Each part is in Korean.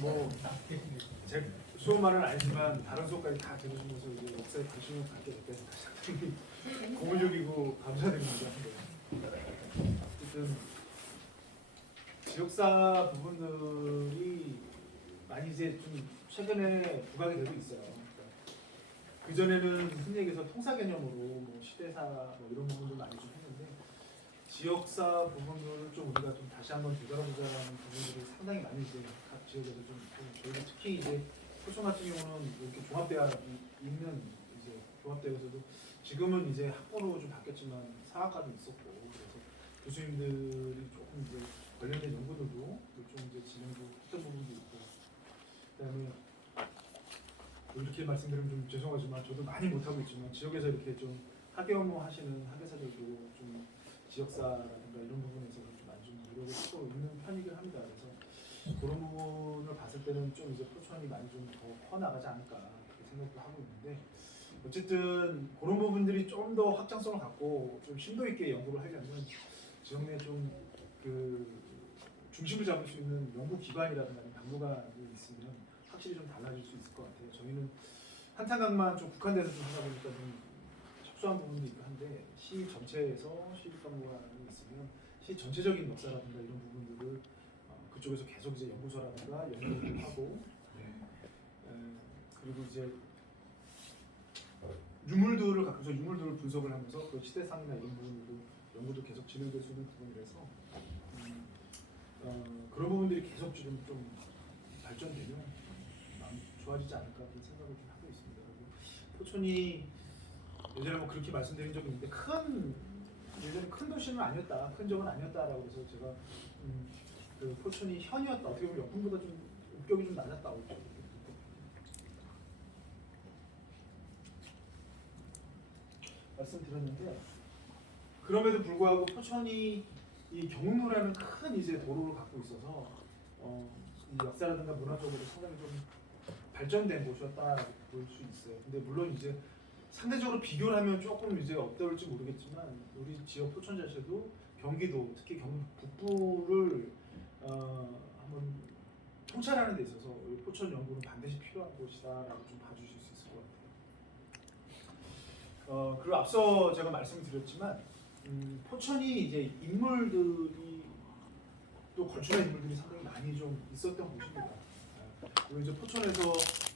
뭐 제 수업 말은 아니지만 다른 수업까지 다 들으시면서 이제 역사에 관심을 갖게 됐다니 다시 고무적이고 감사드립니다. 어쨌든 지역사 부분들이 많이 이제 좀 최근에 부각이 되고 있어요. 그 전에는 흔히 얘기해서 통사 개념으로 뭐 시대사 뭐 이런 부분들 많이 좀 했는데 지역사 부분들을 좀 우리가 좀 다시 한번 되돌아보자라는 부분들이 상당히 많이 이제 각 지역에서 좀 저희가 특히 이제 포천 같은 경우는 이렇게 종합대학이 있는 이제 종합대학에서도 지금은 이제 학부로 좀 바뀌었지만 사학과도 있었고 그래서 교수님들이 조금 이제 관련된 연구들도 좀 이제 진행도 했던 부분도 있고 그다음에 이렇게 말씀드리면 좀 죄송하지만 저도 많이 못하고 있지만 지역에서 이렇게 좀 학예 업무 하시는 학예사들도 좀 지역사라든가 이런 부분에서 좀 많이 좀 노력을 하고 있는 편이긴 합니다. 그래서 그런 부분을 봤을 때는 좀 이제 포천이 많이 좀 더 커나가지 않을까 그렇게 생각도 하고 있는데 어쨌든 그런 부분들이 좀 더 확장성을 갖고 좀 심도 있게 연구를 하려면 지역 내에 좀 그 중심을 잡을 수 있는 연구 기관이라든가 박물관이 있으면 확실히 좀 달라질 수 있을 것 같아요. 저희는 한탄강만 좀 국한돼서 좀 하다 보니까 좀 협소한 부분도 있고 한데 시 전체에서 시립박물관이 있으면 시 전체적인 역사라든가 이런 부분들을 그쪽에서 계속 이제 연구소라든가 연구를 하고 그리고 이제 유물들을 갖고서 유물들을 분석을 하면서 그 시대상이나 이런 부분들도 연구도 계속 진행될 수 있는 부분이라서 그런 부분들이 계속 지금 좀 발전되면 좋아지지 않을까 그런 생각을 좀 하고 있습니다. 그리고 포천이 예전에 뭐 그렇게 말씀드린 적이 있는데 예전에 큰 도시는 아니었다, 큰 적은 아니었다라고 해서 제가 그 포천이 현이었다, 어떻게 보면 역풍보다 좀 업격이 좀 낮았다고 말씀드렸는데 그럼에도 불구하고 포천이 이 경운로라는 큰 이제 도로를 갖고 있어서 이 역사라든가 문화적으로 상당히 좀 발전된 곳이었다고 볼 수 있어요. 근데 물론 이제 상대적으로 비교를 하면 조금 이제 어떨지 모르겠지만 우리 지역 포천 자체도 경기도 특히 경북 북부를 한번 통찰하는 데 있어서 포천 연구는 반드시 필요한 곳이다라고 좀 봐주실 수 있을 것 같아요. 그리고 앞서 제가 말씀드렸지만 포천이 이제 인물들이 또 걸출한 인물들이 상당히 많이 좀 있었던 곳입니다. 그리고 이제 포천에서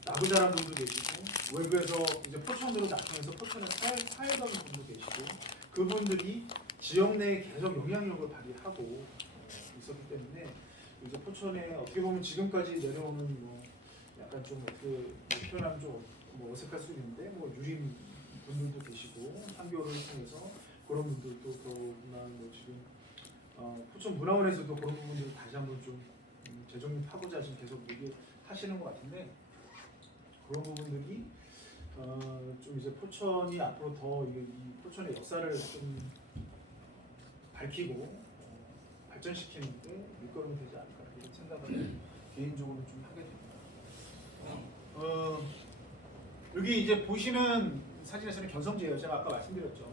나고 자란 분도 계시고 외부에서 이제 포천으로 나타나서 포천에 살던 분도 계시고 그분들이 지역 내에 계속 영향력을 발휘하고 있었기 때문에 이제 포천에 어떻게 보면 지금까지 내려오는 뭐 약간 좀 어떻게 표현하면 좀 뭐 어색할 수 있는데 뭐 유림 분들도 계시고 판교를 통해서 그런 분들도 더구나 뭐 지금 포천 문화원에서도 그런 부분들을 다시 한번 좀 재정립하고자 지금 계속 얘기하시는 것 같은데 그런 부분들이 좀 이제 포천이 앞으로 더 이 포천의 역사를 좀 밝히고 발전시키는데 밑거름이 되지 않을까 이런 생각을 개인적으로 좀 하게 됩니다. 여기 이제 보시는 사진에서는 견성지예요. 제가 아까 말씀드렸죠.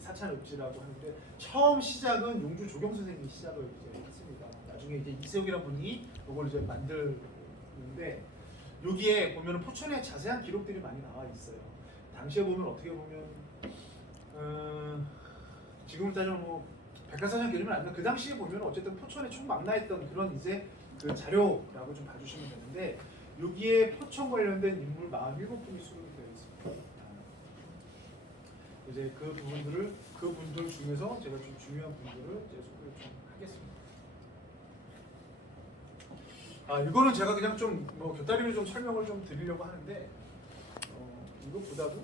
사찰읍지라고 하는데 처음 시작은 용주 조경 선생님이 시작을 이제 했습니다. 나중에 이제 이세욱이라는 분이 이걸 이제 만들는데 여기에 보면은 포천의 자세한 기록들이 많이 나와 있어요. 당시에 보면 어떻게 보면 지금을 따지면 뭐 백과사전 개념은 아니면 그 당시에 보면 어쨌든 포천에 총망라했던 그런 이제 그 자료라고 좀 봐주시면 되는데 여기에 포천 관련된 인물 47분이 수록이 되어 있습니다. 이제 그 부분들을 그 분들 중에서 제가 좀 중요한 분들을 이제 소개를 좀 하겠습니다. 이거는 제가 그냥 좀 뭐 곁다리로 좀 설명을 좀 드리려고 하는데 이것보다도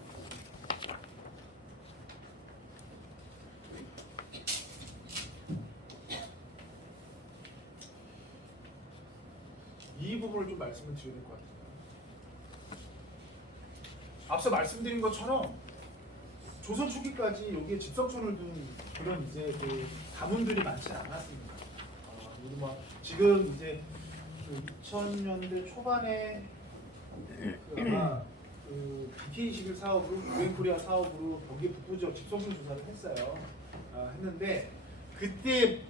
이 부분을 좀 말씀을 드려야 될 것 같아요. 앞서 말씀드린 것처럼 조선 초기까지 여기에 집성촌을 둔 그런 이제 그 가문들이 많지 않았습니다. 우리 뭐 지금 이제 그 2000년대 초반에 아마 그 BK21 사업으로 유엔코리아 사업으로 경기 북부 지역 집성촌 조사를 했어요. 했는데 그때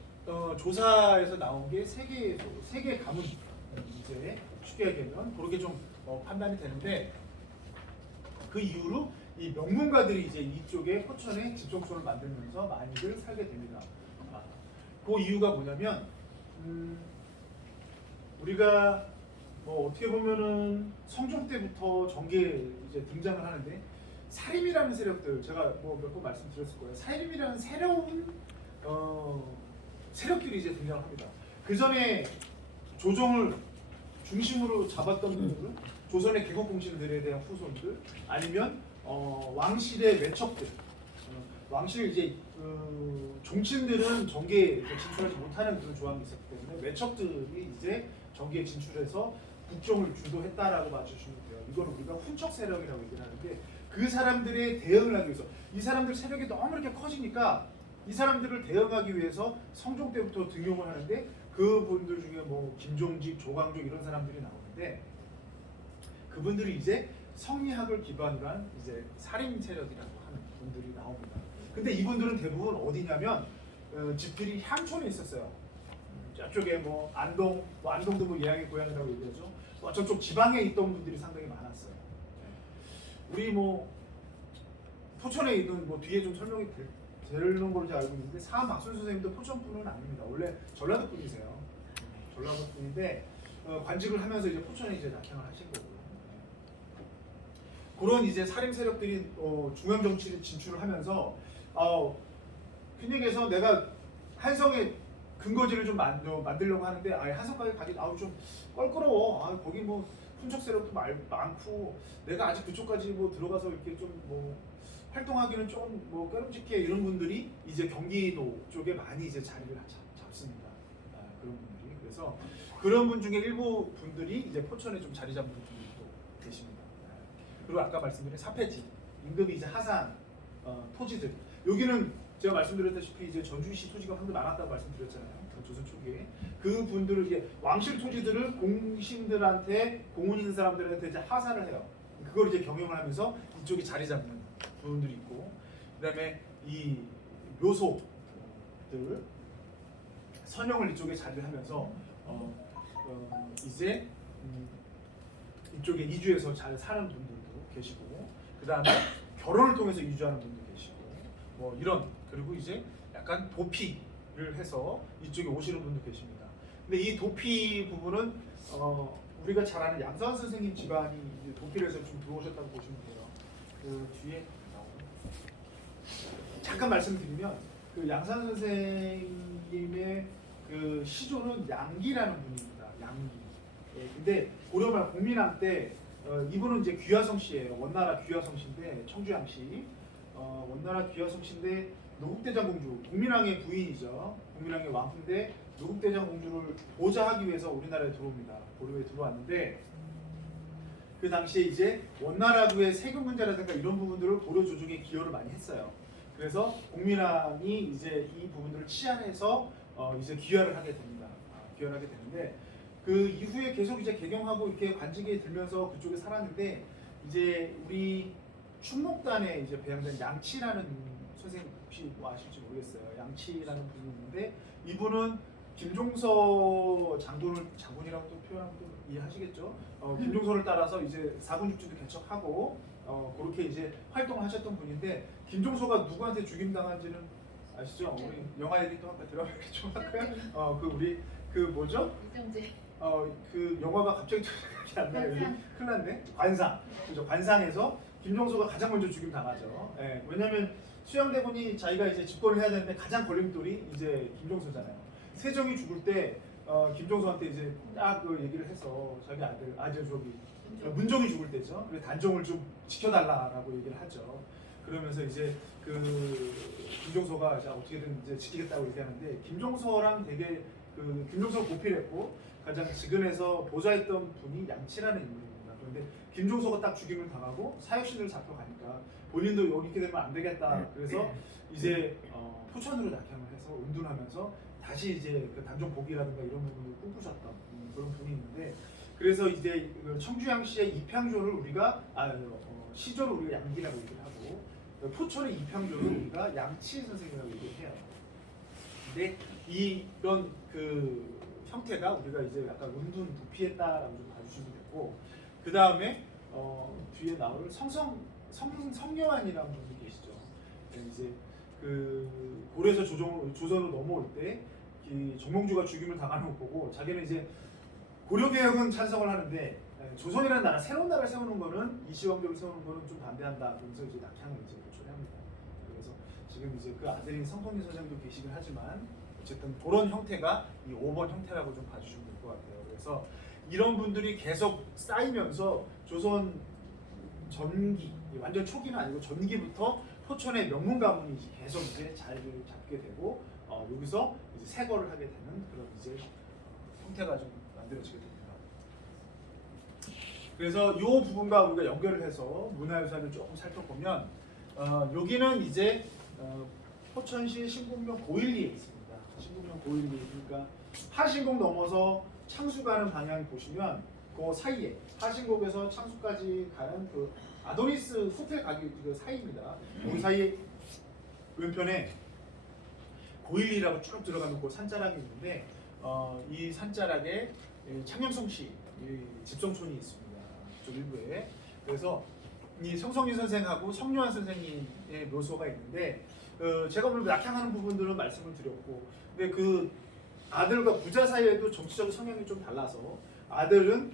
조사에서 나온 게 세 개 가문 이제 쉽게 얘기하면 그렇게 좀 판단이 되는데 그 이후로 이 명문가들이 이제 이쪽에 포천에 집정소를 만들면서 많이들 살게 됩니다. 그 이유가 뭐냐면 우리가 뭐 어떻게 보면은 성종 때부터 정계에 이제 등장을 하는데 사림이라는 세력들 제가 뭐 몇 번 말씀드렸을 거예요. 사림이라는 새로운 세력들이 이제 등장을 합니다. 그 전에 조정을 중심으로 잡았던 분들은 조선의 개국공신들에 대한 후손들 아니면 왕실의 외척들 왕실 이제 종친들은 정계에 진출하지 못하는 그런 조항이 있었기 때문에 외척들이 이제 정계에 진출해서 국정을 주도했다라고 봐주시면 돼요. 이거는 우리가 훈척 세력이라고 얘기를 하는데 그 사람들의 대응을 하기 위해서 이 사람들 세력이 너무 이렇게 커지니까 이 사람들을 대응하기 위해서 성종 때부터 등용을 하는데 그분들 중에 뭐 김종직, 조광조 이런 사람들이 나오는데 그분들이 이제 성리학을 기반으로 한 이제 살인 세력이라고 하는 분들이 나옵니다. 근데 이분들은 대부분 어디냐면 집들이 향촌에 있었어요. 저쪽에 뭐 안동, 뭐 안동도 뭐 예양의 고향이라고 얘기하죠. 저쪽 지방에 있던 분들이 상당히 많았어요. 우리 뭐 포천에 있는 뭐 뒤에 좀 설명이 되는 걸로 알고 있는데 사막순 선생님도 포천 분은 아닙니다. 원래 전라도 분이세요. 전라도 분인데 관직을 하면서 이제 포천에 이제 낙향을 하신 거고요. 그런 이제 살인 세력들이 중앙 정치를 진출을 하면서 휘닉에서 내가 한성에 근거지를 좀 만들려고 하는데 한성까지 가기 좀 껄끄러워. 거기 뭐 훈척 세력도 많고 내가 아직 그쪽까지 뭐 들어가서 이렇게 좀 뭐 활동하기는 좀 뭐 꺼름직해 이런 분들이 이제 경기도 쪽에 많이 이제 자리를 잡습니다. 그런 분들이 그래서 그런 분 중에 일부 분들이 이제 포천에 좀 자리 잡는 분들도 계십니다. 그리고 아까 말씀드린 사패지 임금이 이제 하산 토지들 여기는 제가 말씀드렸다시피 이제 전주시 토지가 상당히 많았다고 말씀드렸잖아요. 조선 초기에 그 분들을 이제 왕실 토지들을 공신들한테 공운 있는 사람들한테 이제 하산을 해요. 그걸 이제 경영을 하면서 이쪽에 자리 잡는 분들이 있고 그다음에 이 묘소들 선영을 이쪽에 자리를 하면서 이제 이쪽에 이주해서 잘 사는 분들도 계시고 그다음에 결혼을 통해서 이주하는 분도 계시고 뭐 이런 그리고 이제 약간 도피를 해서 이쪽에 오시는 분도 계십니다. 근데 이 도피 부분은 우리가 잘 아는 양산 선생님 집안이 이제 도피를 해서 좀 들어오셨다고 보시면 돼요. 그 뒤에 잠깐 말씀드리면 그 양산 선생님의 그 시조는 양기라는 분입니다. 양기. 근데 고려말 공민왕 때 이분은 이제 귀화성 씨예요. 원나라 귀화성 씨인데 청주양 씨. 원나라 귀화성 씨인데 노국대장공주 공민왕의 부인이죠. 공민왕의 왕후인데 노국대장공주를 보좌하기 위해서 우리나라에 들어옵니다. 고려에 들어왔는데 그 당시에 이제 원나라부의 세금 문제라든가 이런 부분들을 고려 조정에 기여를 많이 했어요. 그래서 공민왕이 이제 이 부분들을 치안해서 이제 귀화를 하게 됩니다. 귀화를 하게 되는데 그 이후에 계속 이제 개경하고 이렇게 관직에 들면서 그쪽에 살았는데 이제 우리 춘목단에 이제 배양된 양치라는 선생님 혹시 뭐 아실지 모르겠어요. 양치라는 분이 있는데 이분은 김종서 장군이라고 또 표현하면 또 이해하시겠죠. 김종서를 따라서 이제 사군육지도 개척하고 그렇게 이제 활동하셨던 분인데 김종서가 누구한테 죽임당한지는 아시죠? 우리 영화 얘기 또 아까 들어가게 좀 할까요? 그 우리 그 뭐죠? 이정재. 그 영화가 갑자기 생각이 안 나요. 큰일 났네. 관상. 그죠? 관상에서 김종서가 가장 먼저 죽임 당하죠. 예, 왜냐면 수양대군이 자기가 이제 집권을 해야 되는데 가장 걸림돌이 이제 김종서잖아요. 세종이 죽을 때 김종서한테 이제 딱 그 얘기를 해서 자기 아들 저기 문종이 죽을 때죠. 그래서 단종을 좀 지켜달라라고 얘기를 하죠. 그러면서 이제 그 김종서가 이제 어떻게든 이제 지키겠다고 얘기하는데 김종서랑 되게 그 김종서를 고필했고 가장 지근해서 보좌했던 분이 양치라는 인물입니다. 그런데 김종서가 딱 죽임을 당하고 사역신을 잡혀가니까 본인도 여기 있게 되면 안 되겠다. 그래서 이제 포천으로 낙향을 해서 은둔하면서 다시 이제 그 단종 복위라든가 이런 부분을 꿈꾸셨던 그런 분이 있는데 그래서 이제 청주양씨의 입향조를 우리가 시조를 우리가 양기라고 얘기를 하고 포천의 입향조를 우리가 양치 선생님이라고 얘기를 해요. 근데 이런 그 형태가 우리가 이제 약간 은둔 도피했다라고 좀 봐주시면 되고, 그 다음에 뒤에 나올 성녀환이라는 분이 계시죠. 이제 그 고려에서 조선으로 넘어올 때 이 정몽주가 죽임을 당하는 거 보고 자기는 이제 고려 개혁은 찬성을 하는데 조선이라는 나라, 새로운 나라를 세우는 거는 이시왕조를 세우는 거는 좀 반대한다. 그러면서 이제 낙향을 이제 표출합니다. 그래서 지금 이제 그 아들인 성동리 선생도 계시긴 하지만 어쨌든 그런 형태가 이 5번 형태라고 좀 봐주시면 될 것 같아요. 그래서 이런 분들이 계속 쌓이면서 조선 전기, 완전 초기는 아니고 전기부터 포천의 명문 가문이 계속 이제 자리를 잡게 되고 여기서 이제 세거를 하게 되는 그런 이제 형태가 좀 만들어지게 됩니다. 그래서 이 부분과 우리가 연결을 해서 문화유산을 조금 살펴보면 여기는 이제 포천시 신곡면 고일리에 있습니다. 신곡면 고일리, 그러니까 하신곡 넘어서 창수 가는 방향 보시면 그 사이에 하신곡에서 창수까지 가는 그 아도니스 호텔 가기 그 사이입니다. 그 사이에 왼편에 고일리라고 쭉 들어가는 그 산자락이 있는데 이 산자락에 창녕성시 집성촌이 있습니다. 쪽 일부에. 그래서 이 성성리 선생하고 성요한 선생님의 묘소가 있는데 제가 오늘 낙향하는 부분들은 말씀을 드렸고, 근데 그 아들과 부자 사이에도 정치적 성향이 좀 달라서 아들은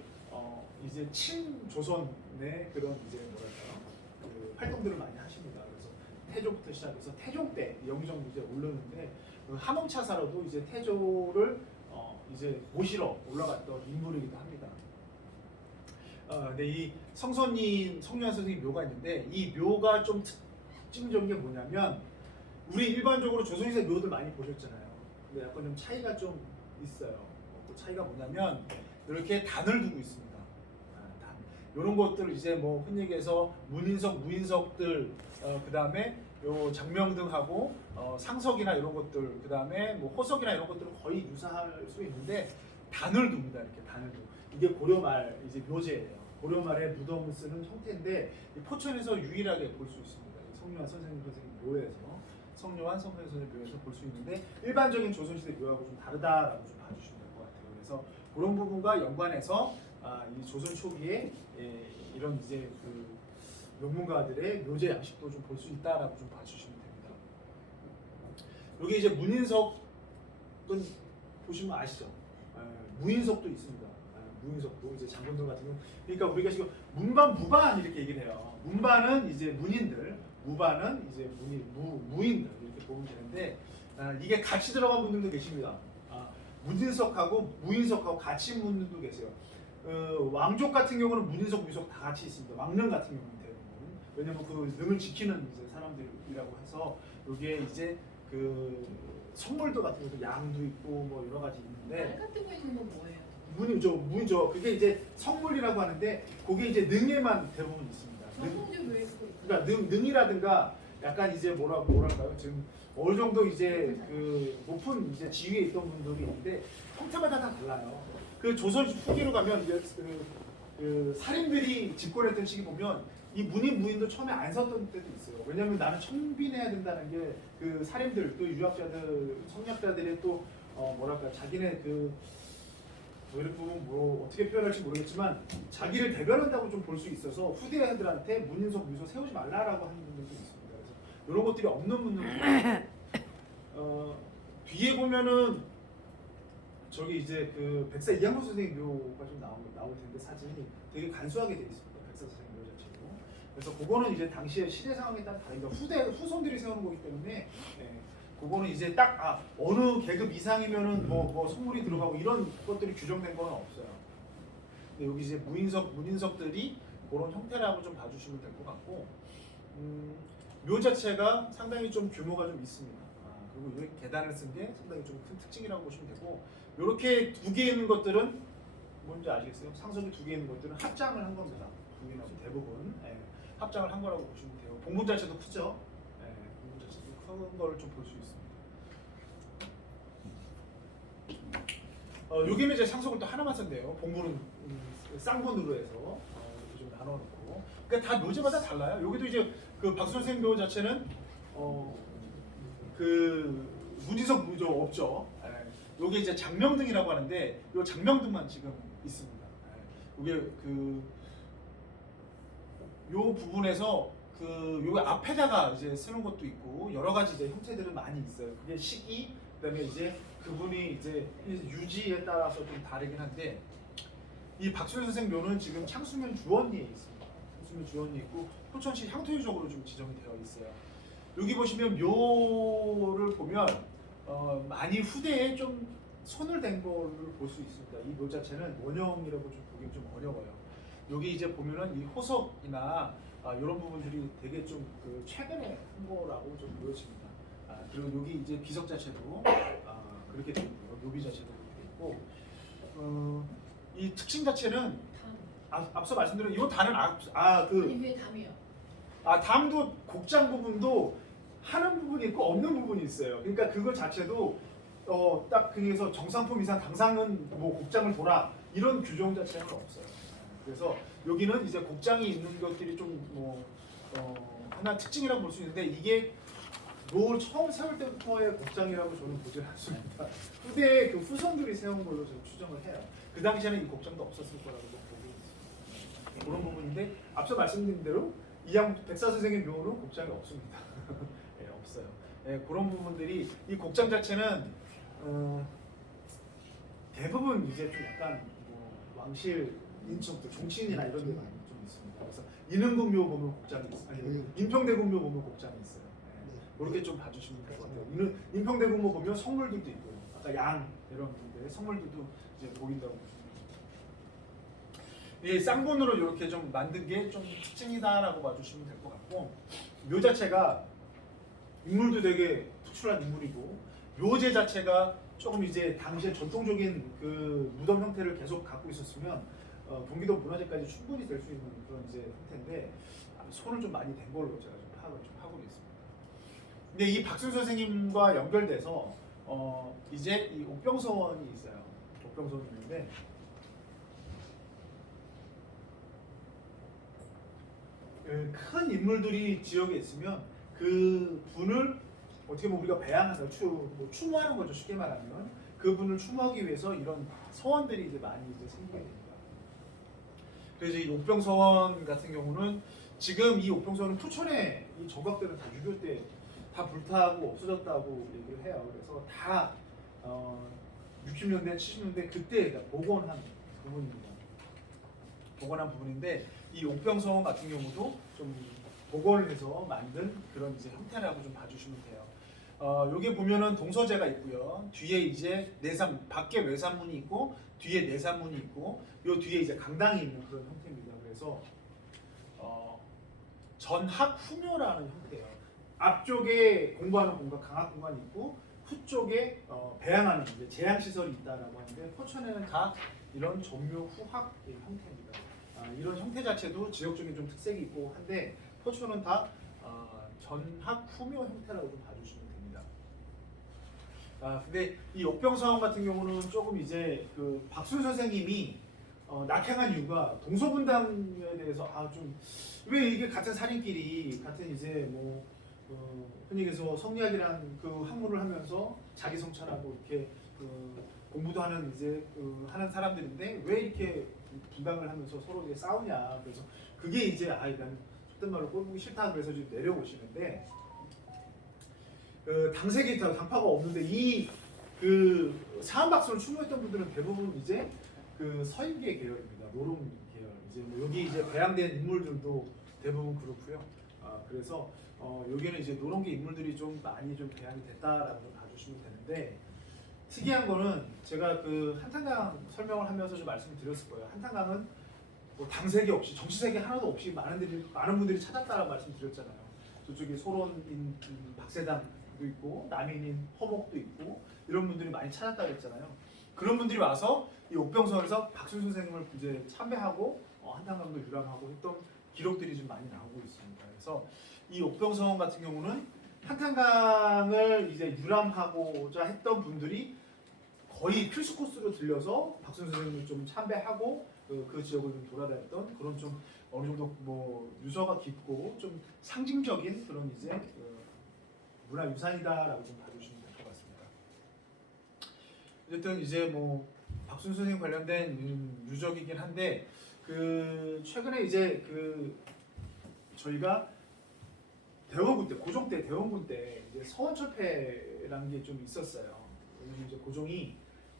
이제 친조선의 그런 이제 뭐랄까요 그 활동들을 많이 하십니다. 그래서 태조부터 시작해서 태종 때 영의정 이제 오르는데 함흥차사로도 이제 태조를 이제 모시러 올라갔던 인물이기도 합니다. 근데 이 성선님 성유한 선생님 묘가 있는데 이 묘가 좀 특징적인 게 뭐냐면 우리 일반적으로 조선시대 묘들 많이 보셨잖아요. 근데 약간 좀 차이가 좀 있어요. 그 차이가 뭐냐면 이렇게 단을 두고 있습니다. 단. 이런 것들 이제 뭐 흔히 얘기해서 문인석, 무인석들, 그 다음에 요 장명등하고 상석이나 이런 것들, 그 다음에 뭐 호석이나 이런 것들은 거의 유사할 수 있는데 단을 둡니다. 이렇게 단을 두고. 이게 고려말 이제 묘제예요. 고려말에 무덤을 쓰는 형태인데 포천에서 유일하게 볼 수 있습니다. 성요한 선생님 묘에서 성요한 선생님 묘에서 볼 수 있는데 일반적인 조선시대 묘하고 좀 다르다라고 좀 봐주시면 될 것 같아요. 그래서 그런 부분과 연관해서 이 조선 초기에 이런 이제 그 명문가들의 묘제 양식도 좀 볼 수 있다라고 좀 봐주시면 됩니다. 여기 이제 문인석은 보시면 아시죠? 무인석도 있습니다. 무인석도 이제 장군들 같은 경우, 그러니까 우리가 지금 문반, 무반 이렇게 얘기를 해요. 문반은 이제 문인들, 무반은 이제 무인들 이렇게 보면 되는데 이게 같이 들어간 분들도 계십니다. 문인석하고 무인석하고 같이 있는 분들도 계세요. 왕족 같은 경우는 문인석, 무인석 다 같이 있습니다. 왕릉 같은 경우는 대부분. 왜냐면 그 능을 지키는 이제 사람들이라고 해서 여기에 이제 그 선물도 같은 것도 양도 있고 뭐 여러 가지 있는데. 말 같은 거 있는 건 뭐예요? 문이죠. 그게 이제 성물이라고 하는데 그게 이제 능에만 대부분 있습니다. 성공주 왜 있고? 그러니까 능이라든가 약간 이제 뭐랄까요? 지금 어느 정도 이제 그 높은 이제 지위에 있던 분들이 있는데 형태마다 다 달라요. 그 조선 후기로 가면 이제 그 살인들이 집권했던 시기 보면 이 문인 무인도 처음에 안 썼던 때도 있어요. 왜냐하면 나는 청빈해야 된다는 게 그 살인들 또 유학자들 성략자들의 또 뭐랄까 자기네 그 이렇게 보면 뭐 어떻게 표현할지 모르겠지만 자기를 대변한다고 좀 볼 수 있어서 후대들한테 문인석, 무인석 세우지 말라라고 하는 분들도 있습니다. 그래서 이런 것들이 없는 분들도 뒤에 보면은 저기 이제 그 백사 이항로 선생님 묘가 좀 나올 텐데 사진이 되게 간소하게 돼 있습니다. 백사 선생님 묘 자체로. 그래서 그거는 이제 당시의 시대 상황에 따라 다릅니다. 후손들이 세우는 거기 때문에. 그거는 이제 딱 어느 계급 이상이면은 뭐 성물이 들어가고 이런 것들이 규정된 건 없어요. 근데 여기 이제 문인석들이 그런 형태라고 좀 봐주시면 될 것 같고, 묘 자체가 상당히 좀 규모가 좀 있습니다. 그리고 여기 계단을 쓴 게 상당히 좀 큰 특징이라고 보시면 되고, 이렇게 두 개 있는 것들은 뭔지 아시겠어요? 상석이 두 개 있는 것들은 합장을 한 겁니다. 두 개는 대부분 합장을 한 거라고 보시면 돼요. 봉분 자체도 크죠. 봉분 자체도 큰 걸 좀 볼 수 있습니다. 여기는 이제 상속을 또 하나만 쓴대요. 봉분은 쌍분으로 해서 이렇게 좀 나눠놓고. 그러니까 다 묘제마다 달라요. 여기도 이제 그 박수 선생님 묘 자체는 그 문인석 무조 없죠. 요게 이제 장명등이라고 하는데 요 장명등만 지금 있습니다. 요게 요 부분에서 요 앞에다가 이제 쓰는 것도 있고 여러 가지 이제 형태들은 많이 있어요. 그게 시기, 그다음에 이제 그분이 이제 유지에 따라서 좀 다르긴 한데 이 박수현 선생 묘는 지금 창수면 주원리에 있습니다. 창수면 주원리에 있고 포천시 향토유적으로 좀 지정이 되어 있어요. 여기 보시면 묘를 보면 많이 후대에 좀 손을 댄 거를 볼 수 있습니다. 이 묘 자체는 원형이라고 좀 보기 좀 어려워요. 여기 이제 보면은 이 호석이나 이런 부분들이 되게 좀 최근에 한 거라고 좀 보여집니다. 그리고 여기 이제 비석 자체도 그렇게 되고 묘비 자체도 그렇게 있고 이 특징 자체는 앞서 말씀드린 이 단은 아니 왜 담이요? 담도 곡장 부분도 하는 부분이 있고 없는 부분이 있어요. 그러니까 그거 자체도 딱 그래서 정상품 이상 당상은 뭐 곡장을 돌아 이런 규정 자체는 없어요. 그래서 여기는 이제 곡장이 있는 것들이 좀 뭐 하나 특징이라고 볼 수 있는데 이게 뭘 처음 세울 때부터의 곡장이라고 저는 보지 않습니다. 후대에 그 후손들이 세운 걸로 저는 추정을 해요. 그 당시에는 이 곡장도 없었을 거라고 보고 있습니다. 그런 부분인데 앞서 말씀드린 대로 이양 백사 선생의 묘는 곡장이 없습니다. 네, 없어요. 네, 그런 부분들이 이 곡장 자체는 대부분 이제 좀 약간 뭐 왕실 인척들 종친이나 이런 데 많이 좀 있습니다. 그래서 인흥군묘 보면 곡장이 있어요. 아니 인평대군묘 보면 곡장이 있어요. 네, 그렇게 좀 봐주시면 될 것 같아요. 인평대군묘 보면 성물들도 있고 아까 양 이런 분들 성물들도 이제 보인다고 보시면 이 쌍본으로 이렇게 좀 만든 게 좀 특징이다라고 봐주시면 될 것 같고 묘 자체가 인물도 되게 특출한 인물이고 묘제 자체가 조금 이제 당시에 전통적인 그 무덤 형태를 계속 갖고 있었으면 경기도 문화재까지 충분히 될 수 있는 그런 이제 형태인데 손을 좀 많이 댄 걸로 제가 좀 파악을 좀 하고 있습니다. 근데 이 박순 선생님과 연결돼서 이제 이 옥병서원이 있어요. 옥병서원이 있는데 큰 인물들이 지역에 있으면 그 분을 어떻게 보면 우리가 배양하는 추모하는 거죠. 쉽게 말하면 그 분을 추모하기 위해서 이런 서원들이 이제 많이 이제 생기게 됩니다. 그래서 이 옥병서원 같은 경우는 지금 이 옥병서원은 포천에 이 정각들은 다 6.25 때 다 불타고 없어졌다고 얘기를 해요. 그래서 다 60년대, 70년대 그때 복원한 부분입니다. 복원한 부분인데 이 옥병서원 같은 경우도 좀 복원을 해서 만든 그런 이제 형태라고 좀 봐주시면 돼요. 여기 보면은 동서재가 있고요. 뒤에 이제 밖에 외산문이 있고 뒤에 내산문이 있고 요 뒤에 이제 강당이 있는 그런 형태입니다. 그래서 전학 후묘라는 형태예요. 앞쪽에 공부하는 공간, 강학 공간이 있고 후쪽에 배양하는 이제 제양 시설이 있다라고 하는데 포천에는 다 이런 전묘 후학 형태입니다. 이런 형태 자체도 지역적인 좀 특색이 있고 한데 포천은 다 전학 후묘 형태라고 좀 봐주시면 됩니다. 근데 이 옥병서원 같은 경우는 조금 이제 그 박순 선생님이 낙향한 이유가 동서분당에 대해서 좀 왜 이게 같은 살인끼리 같은 이제 뭐 흔히 얘기해서 성리학이라는 그 학문을 하면서 자기 성찰하고 이렇게 공부도 하는 이제 하는 사람들인데 왜 이렇게 분당을 하면서 서로 이제 싸우냐. 그래서 그게 이제 난 속된 말로 꼴보기 싫다 그래서 지금 내려오시는데 당색이 당파가 없는데 이 사한박수를 추모했던 분들은 대부분 이제 그 서인계 계열입니다. 노름 계열. 이제 뭐 여기 이제 배양된 인물들도 대부분 그렇고요. 그래서 여기는 이제 노름계 인물들이 좀 많이 좀 배양이 됐다라고 좀 봐주시면 되는데 특이한 거는 제가 그 한탄강 설명을 하면서 좀 말씀을 드렸을 거예요. 한탄강은 뭐 당색이 없이 정치색이 하나도 없이 많은 분들이 찾았다라고 말씀드렸잖아요. 저쪽에 소론인 박세담도 있고 남인인 허목도 있고 이런 분들이 많이 찾았다고 했잖아요. 그런 분들이 와서 이 옥병서원에서 박순 선생님을 이제 참배하고 한탄강도 유람하고 했던 기록들이 좀 많이 나오고 있습니다. 그래서 이 옥병서원 같은 경우는 한탄강을 이제 유람하고자 했던 분들이 거의 필수 코스로 들려서 박순 선생님을 좀 참배하고 그 지역을 좀 돌아다녔던 그런 좀 어느 정도 뭐 유서가 깊고 좀 상징적인 그런 이제 문화 유산이다라고 좀 봐주시면 될 것 같습니다. 어쨌든 이제 뭐 박순수 선생님 관련된 유적이긴 한데 그 최근에 이제 그 저희가 대원군 때 고종 때 대원군 때 이제 서원철폐라는 게 좀 있었어요. 왜냐면 이제 고종이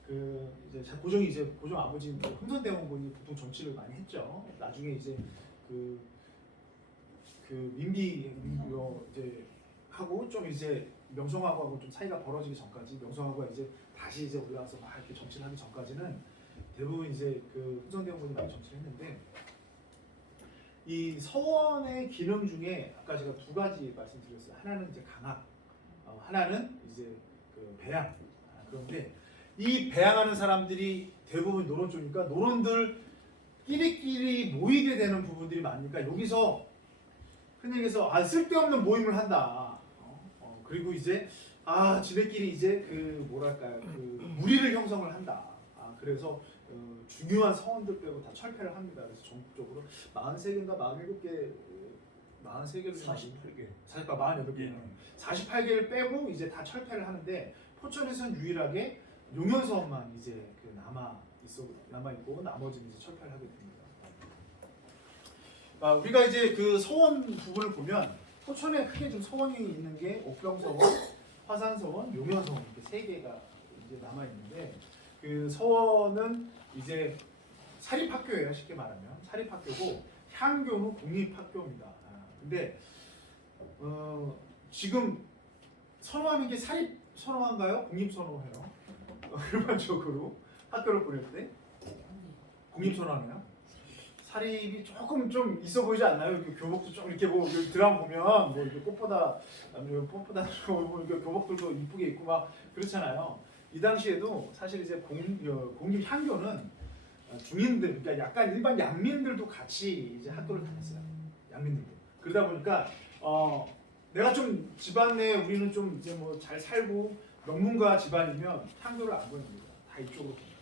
그 이제 고종이 이제 고종 아버지 흥선대원군이 보통 정치를 많이 했죠. 나중에 이제 그 민비 이제 하고 좀 이제 명성황후하고 좀 사이가 벌어지기 전까지 명성황후가 이제 다시 이제 올라와서 막 이렇게 정치를 하기 전까지는 대부분 이제 그 흥선대원군이 많이 정치를 했는데 이 서원의 기능 중에 아까 제가 두 가지 말씀드렸어요. 하나는 이제 강압, 하나는 이제 그 배양. 그런데 이 배양하는 사람들이 대부분 노론 쪽이니까 노론들 끼리끼리 모이게 되는 부분들이 많으니까 여기서 흔히 얘기해서 쓸데없는 모임을 한다. 그리고 이제 지네끼리 이제 그 뭐랄까요 그 무리를 형성을 한다. 그래서 중요한 서원들 빼고 다 철폐를 합니다. 그래서 전국적으로 43개인가 47개 43개를 48개. 48개 48개를 빼고 이제 다 철폐를 하는데 포천에서는 유일하게 용현서원만 이제 그 남아 있고 나머지는 이제 철폐를 하게 됩니다. 우리가 이제 그 서원 부분을 보면 포천에 크게 좀 서원이 있는 게 옥병서원, 화산서원, 용현서원 이렇게 세 개가 이제 남아 있는데 그 서원은 이제 사립학교예요. 쉽게 말하면 사립학교고 향교는 공립학교입니다. 근데 지금 선호하는 게 사립 선호한가요? 공립 선호해요? 일반적으로 학교를 보낼 때 공립 선호하나요? 사립이 조금 좀 있어 보이지 않나요? 이렇게 교복도 좀 이렇게 뭐 드라마 보면 뭐 이렇게 꽃보다 뭐 이렇게 교복들도 이쁘게 입고 막 그렇잖아요. 이 당시에도 사실 이제 공립 향교는 중인들, 그러니까 약간 일반 양민들도 같이 이제 학교를 다녔어요. 양민들도. 그러다 보니까 내가 좀 집안에 우리는 좀 이제 뭐 잘 살고 명문가 집안이면 향교를 안 보냅니다. 다 이쪽으로 보냅니다.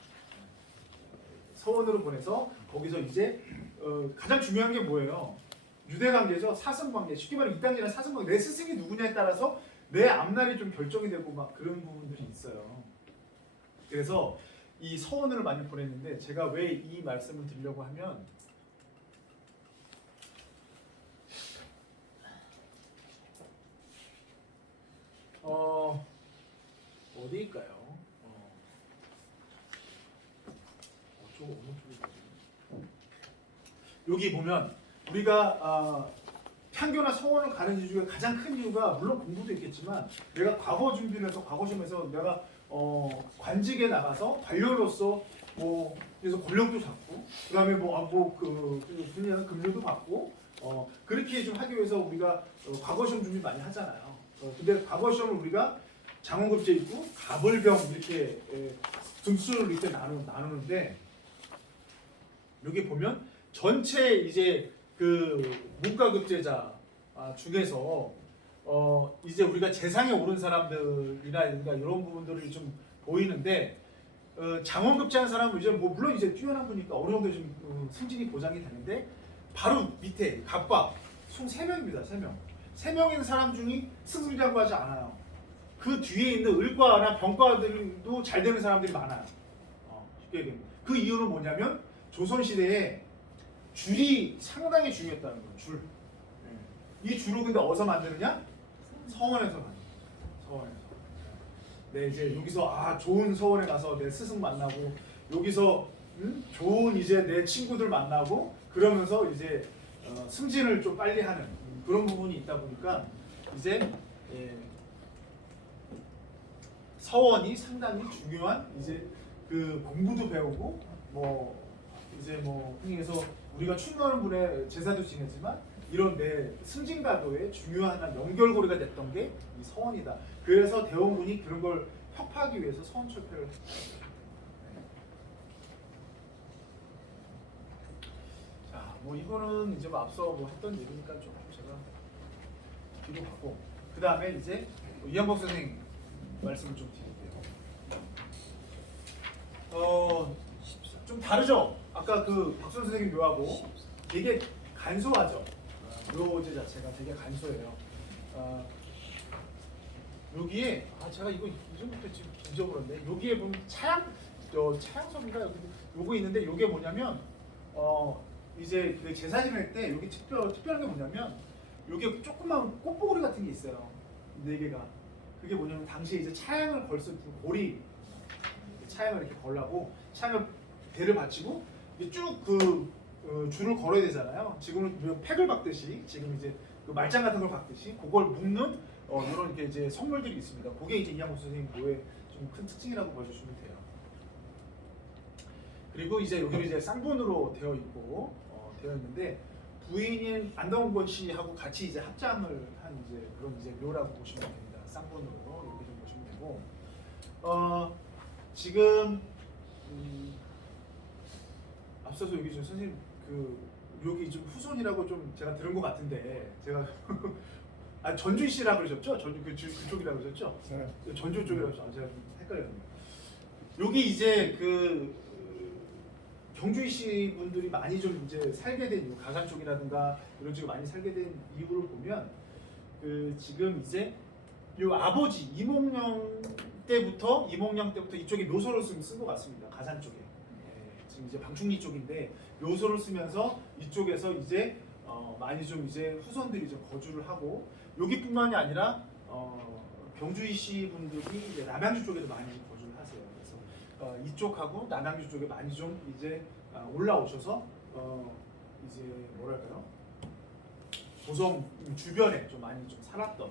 서원으로 보내서 거기서 이제 가장 중요한 게 뭐예요? 유대관계죠. 사승관계. 쉽게 말해 이 단계는 사승관계. 내 스승이 누구냐에 따라서 내 앞날이 좀 결정이 되고 막 그런 부분들이 있어요. 그래서 이 서원을 많이 보냈는데 제가 왜 이 말씀을 드리려고 하면 어디일까요? 어느 쪽이지? 여기 보면 우리가 향교나 서원을 가는 이유 중에 가장 큰 이유가 물론 공부도 있겠지만 내가 과거 준비를 해서 과거 시험에서 내가 관직에 나가서 관료로서 뭐 그래서 권력도 잡고 그다음에 분야는 급료도 받고 그렇게 좀 하기 위해서 우리가 과거 시험 준비 많이 하잖아요. 근데 과거 시험을 우리가 장원급제 있고 가벌병 이렇게 등수를 이렇게 나누는데 여기 보면 전체 이제 그 문과급제자 중에서 이제 우리가 재상에 오른 사람들이라든가 이런 부분들이 좀 보이는데 장원급제한 사람은 이제 뭐 물론 이제 뛰어난 분이니까 어느 정도 좀 승진이 보장이 되는데 바로 밑에 갑과 총 3명입니다. 3명. 3명 있는 사람 중에 승승장구하지 않아요. 그 뒤에 있는 을과나 병과들도 잘 되는 사람들이 많아요. 쉽게 얘기하면 그 이유는 뭐냐면 조선시대에 줄이 상당히 중요했다는 거예요. 줄. 이 줄을 근데 어디서 만드느냐? 서원에서 만들어요. 서원에서. 네, 이제 여기서 좋은 서원에 가서 내 스승 만나고 여기서 좋은 이제 내 친구들 만나고 그러면서 이제 승진을 좀 빨리 하는 그런 부분이 있다 보니까 이제 서원이 상당히 중요한 이제 그 공부도 배우고 뭐 이제 뭐 흔히 해서 우리가 충만한 분의 제사도 지내지만 이런 내 승진가도의 중요한 연결고리가 됐던 게 이 서원이다. 그래서 대원군이 그런 걸 협파하기 위해서 서원 철폐를 했습니다. 자, 뭐 이거는 이제 뭐 앞서 뭐 했던 얘기니까 좀 제가 뒤로 가고 그 다음에 이제 이한복 선생님 말씀을 좀 드릴게요. 좀 다르죠? 아까 그 박수 선생님 묘하고 되게 간소하죠? 묘제 자체가 되게 간소해요. 여기에 제가 이거 이전부터 지금 잊어버렸네. 여기에 보면 차양섬인가요? 요거 있는데 요게 뭐냐면 이제 그 제사 지낼 때 여기 특별한 게 뭐냐면 요게 조그만 꽃보구리 같은 게 있어요. 4개가. 그게 뭐냐면 당시에 이제 차양을 걸 수 고리 차양을 이렇게 걸라고 차양을 배를 받치고 쭉 줄을 걸어야 되잖아요. 지금은 팩을 박듯이 지금 이제 그 말짱 같은 걸 박듯이 그걸 묶는 이런 이렇게 이제 선물들이 있습니다. 그게 이제 이양복 선생님 묘의 좀 큰 특징이라고 봐주시면 돼요. 그리고 이제 여기는 이제 쌍분으로 되어 있고 되어 있는데 부인인 안동권 씨하고 같이 이제 합장을 한 이제 그런 이제 묘라고 보시면 됩니다. 쌍분으로 이렇게 좀 보시면 되고 지금 앞서서 여기 좀 선생님 여기 좀 후손이라고 좀 제가 들은 것 같은데 제가 전주희 씨라 그러셨죠? 전주 그쪽이라 그러셨죠? 네. 전주 쪽이라고 제가 좀 헷갈렸네요. 여기 이제 경주희 씨 분들이 많이 좀 이제 살게 된 이유, 가산 쪽이라든가 이런 쪽에 많이 살게 된 이유를 보면 지금 이제 요 아버지 이몽룡 때부터 이쪽에 묘소를 쓴 것 같습니다. 가산 쪽에. 지금 이제 방충리 쪽인데 묘소를 쓰면서 이쪽에서 이제 많이 좀 이제 후손들이 좀 거주를 하고 여기뿐만이 아니라 경주희 씨 분들이 이제 남양주 쪽에도 많이 거주를 하세요. 그래서 이쪽하고 남양주 쪽에 많이 좀 이제 올라오셔서 이제 뭐랄까요? 고성 주변에 좀 많이 좀 살았던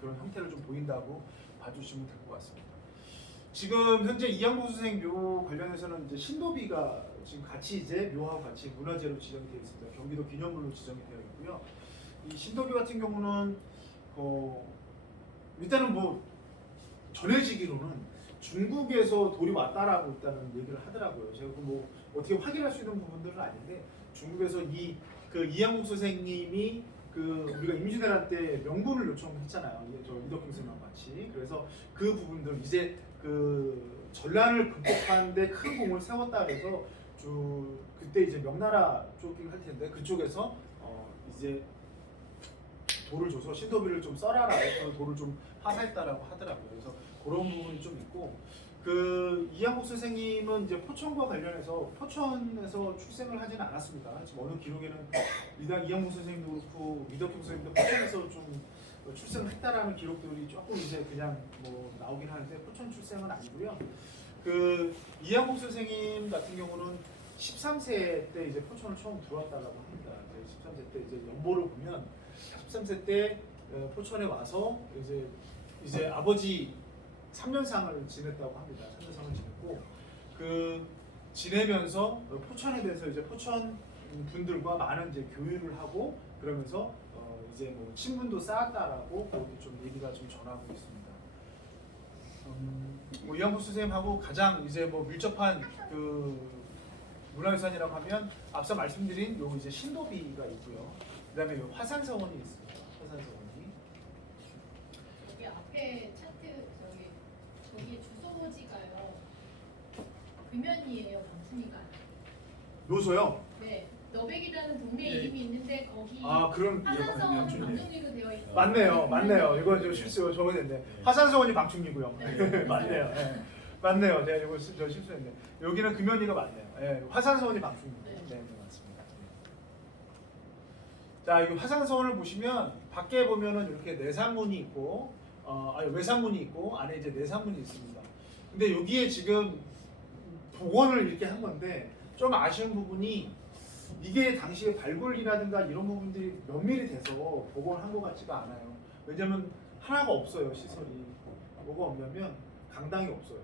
그런 형태를 좀 보인다고 봐주시면 될 것 같습니다. 지금 현재 이양복 선생 묘 관련해서는 이제 신도비가 지금 같이 이제 묘하고 같이 문화재로 지정이 되어 있습니다. 경기도 기념물로 지정이 되어 있고요. 이 신도비 같은 경우는 일단은 뭐 전해지기로는 중국에서 돌이 왔다라고 일단은 얘기를 하더라고요. 제가 뭐 어떻게 확인할 수 있는 부분들은 아닌데 중국에서 이양복 선생님이 우리가 임시대란 때 명분을 요청했잖아요. 저 이덕경 선생님과 같이. 그래서 그 부분들 이제 전란을 극복하는데 큰 공을 세웠다 그래서 그때 이제 명나라 쪽을 할 텐데 그쪽에서 이제 돌을 줘서 신도비를 좀 써라라고 그 돌을 좀 화사했다라고 하더라고요. 그래서 그런 부분이 좀 있고 이양복 선생님은 이제 포천과 관련해서 포천에서 출생을 하지는 않았습니다. 지금 어느 기록에는 이양복 선생님도 그렇고 이덕경 선생님도 포천에서 좀 출생을 했다라는 기록들이 조금 이제 그냥 뭐 나오긴 하는데 포천 출생은 아니고요. 이양복 선생님 같은 경우는 13세 때 이제 포천을 처음 들어왔다고 합니다. 13세 때 이제 연보를 보면 13세 때 포천에 와서 이제 아버지 3년상을 지냈다고 합니다. 3년상을 지냈고 지내면서 포천에 대해서 이제 포천 분들과 많은 이제 교류를 하고 그러면서 이제 뭐 친분도 쌓았다라고 그렇게 좀 얘기가 좀 전하고 있습니다. 이양복 선생님하고 가장 이제 뭐 밀접한 문화유산이라고 하면 앞서 말씀드린 요 이제 신도비가 있고요. 그다음에 요 화산서원이 있습니다. 화산서원이. 여기 앞에 차트 저기 주소지가요. 금연이에요, 방충이가. 묘소요? 네. 너백이라는 동네 네. 이름이 있는데 거기 그런 화산서원 방충이네. 방충리로 되어 있어요. 맞네요. 이거 좀 실수 적어냈네. 화산서원이 방충이고요. 네. 맞네요. 맞네요. 제가 이거 저 실수했네. 여기는 금연이가 맞네요. 화산서원이 방충이. 네, 맞습니다. 자, 이 화산서원을 보시면 밖에 보면은 이렇게 내산문이 있고, 외산문이 있고 안에 이제 내산문이 있습니다. 근데 여기에 지금 복원을 이렇게 한 건데 좀 아쉬운 부분이 이게 당시에 발굴이라든가 이런 부분들이 면밀히 돼서 복원한 것 같지가 않아요. 왜냐면 하나가 없어요, 시설이. 뭐가 없냐면 강당이 없어요.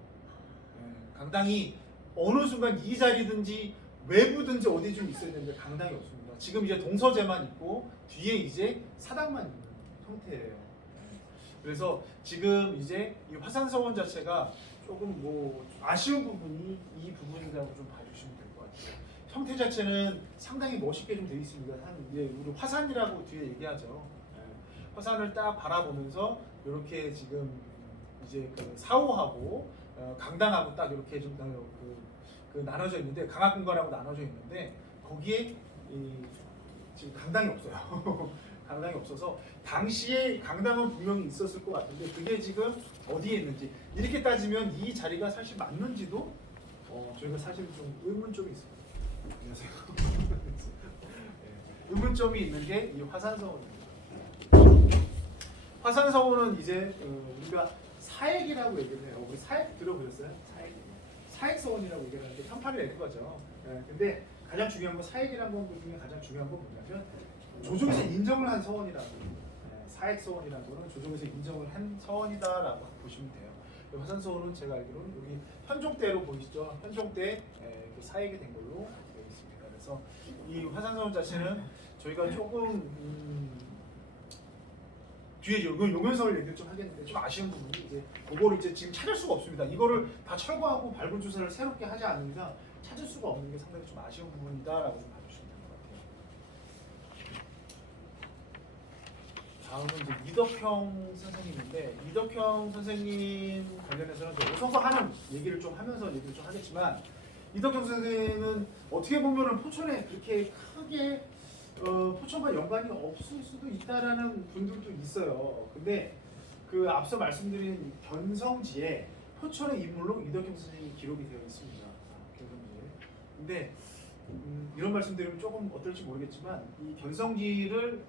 강당이 어느 순간 이 자리든지 외부든지 어디 좀 있어야 되는데 강당이 없습니다. 지금 이제 동서재만 있고 뒤에 이제 사당만 있는 형태예요. 그래서 지금 이제 이 화산서원 자체가 조금 뭐 아쉬운 부분이 이 부분이라고 좀 봐주시면 될 것 같아요. 형태 자체는 상당히 멋있게 좀 되어 있습니다. 이제 우리 화산이라고 뒤에 얘기하죠. 화산을 딱 바라보면서 이렇게 지금 이제 사오하고 강당하고 딱 이렇게 좀 나눠져 있는데 강학공간하고 나눠져 있는데 거기에 지금 강당이 없어요. 강당이 없어서 당시에 강당은 분명히 있었을 것 같은데 그게 지금 어디에 있는지 이렇게 따지면 이 자리가 사실 맞는지도 저희가 사실 좀 의문점이 있습니다. 안녕하세요. 네, 의문점이 있는 게 이 화산서원입니다. 화산서원은 이제 우리가 사액이라고 얘기를 해요. 우리 사액 들어보셨어요? 사액서원이라고 얘기를 하는데 편파를 내는 거죠. 근데 가장 중요한 건 사액이라는 것 중에 가장 중요한 건 뭐냐면 조정에서 인정을 한 서원이라고. 사액서원이라는 거는 조정에서 인정을 한 서원이다라고 보시면 돼요. 화산서원은 제가 알기로는 여기 현종대로 보이시죠? 현종대 그 사액이 된 걸로 되어 있습니다. 그래서 이 화산서원 자체는 저희가 조금 뒤에 용현서를 얘기를 좀 하겠는데 좀 아쉬운 부분이 이제 그거를 이제 지금 찾을 수가 없습니다. 이거를 다 철거하고 발굴 조사를 새롭게 하지 않는 이상 찾을 수가 없는 게 상당히 좀 아쉬운 부분이다라고 좀 봐주시면 될 것 같아요. 다음은 이제 이덕형 선생님인데 이덕형 선생님 관련해서는 오선거하는 얘기를 좀 하면서 얘기를 좀 하겠지만 이덕형 선생님은 어떻게 보면은 포천에 그렇게 크게 포천과 연관이 없을 수도 있다라는 분들도 있어요. 근데 그 앞서 말씀드린 견성지에 포천의 인물로 이덕형 선생님이 기록이 되어 있습니다. 견성지에. 근데 이런 말씀드리면 조금 어떨지 모르겠지만 이 견성지를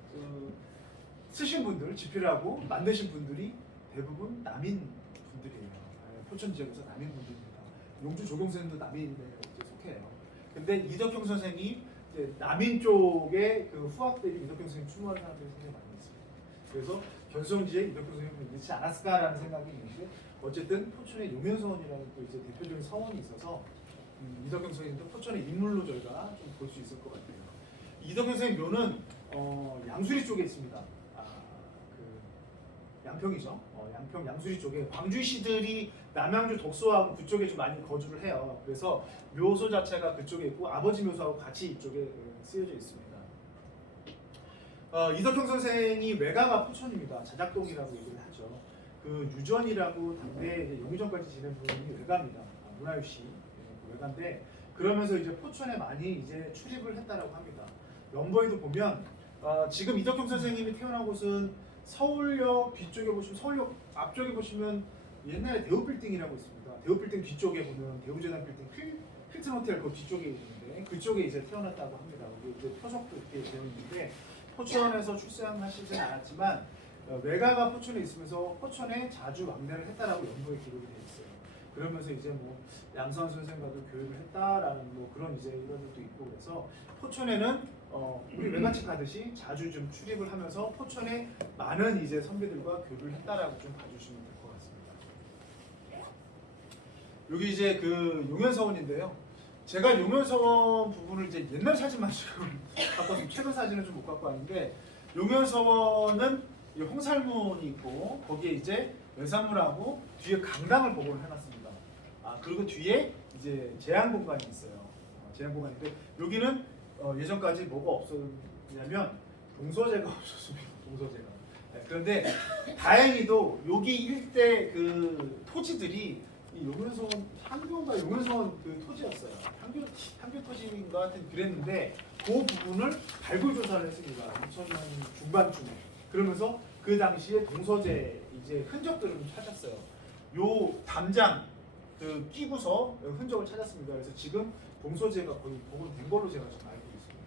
쓰신 분들, 집필하고 만드신 분들이 대부분 남인 분들이에요. 포천 지역에서 남인 분들입니다. 용주 조경선생님도 남인에 속해요. 근데 이덕형 선생이 이제 남인 쪽에 그 후학들이 이덕형 선생님 추모하는 사람들이 굉장히 많이 있습니다. 그래서 견성지에 이덕형 선생님이 있지 않았을까라는 생각이 있는데 어쨌든 포천에 용현서원이라는 또 이제 대표적인 서원이 있어서 이덕형 선생님도 포천의 인물로 저희가 좀 볼 수 있을 것 같아요. 이덕형 선생님 묘는 양수리 쪽에 있습니다. 양평이죠. 양평 양수리 쪽에 광주시들이 남양주 덕소하고 그쪽에 좀 많이 거주를 해요. 그래서 묘소 자체가 그쪽에 있고 아버지 묘소하고 같이 이쪽에 쓰여져 있습니다. 이덕형 선생이 외가가 포천입니다. 자작동이라고 얘기를 하죠. 그 유전이라고 당대 이제 용유전까지 지낸 분이 외가입니다. 문화유씨 외가인데 그러면서 이제 포천에 많이 이제 출입을 했다라고 합니다. 연보에도 보면 지금 이덕형 선생님이 태어난 곳은 서울역 뒤쪽에 보시면 서울역 앞쪽에 보시면 옛날에 대우빌딩이라고 있습니다. 대우빌딩 뒤쪽에 보면 대우재단 빌딩 힐튼 호텔 그 뒤쪽에 있는데 그쪽에 이제 태어났다고 합니다. 그리고 이제 표적도 이렇게 되어 있는데 포천에서 출생하시진 않았지만 외가가 포천에 있으면서 포천에 자주 왕래를 했다라고 연구에 기록이 되어 있어요. 그러면서 이제 뭐 양선 선생과도 교육을 했다라는 뭐 그런 이제 이런 것도 있고 그래서 포천에는 우리 외갓집 가듯이 자주 좀 출입을 하면서 포천에 많은 이제 선배들과 교류를 했다라고 좀 봐주시면 될 것 같습니다. 여기 이제 그 용현서원인데요. 제가 용현서원 부분을 이제 옛날 사진만 지금 갖고 왔습니다. 최근 사진은 좀 못 갖고 왔는데 용현서원은 이 홍살문이 있고 거기에 이제 외산문하고 뒤에 강당을 복원을 해놨습니다. 그리고 뒤에 이제 제한 공간이 있어요. 제한 공간인데 여기는 예전까지 뭐가 없었냐면 동서재가 없었습니다. 동서재가. 그런데 다행히도 여기 일대 그 토지들이 이 용현서원 향교인가 용현서원 그 토지였어요. 향교 토지인가 하여튼 그랬는데 그 부분을 발굴 조사를 했습니다. 2000년 중반쯤에. 그러면서 그 당시에 동서재 이제 흔적들을 좀 찾았어요. 요 담장 그 끼고서 흔적을 찾았습니다. 그래서 지금 동서재가 거의 복원된 걸로 제가 지금 알고 있습니다.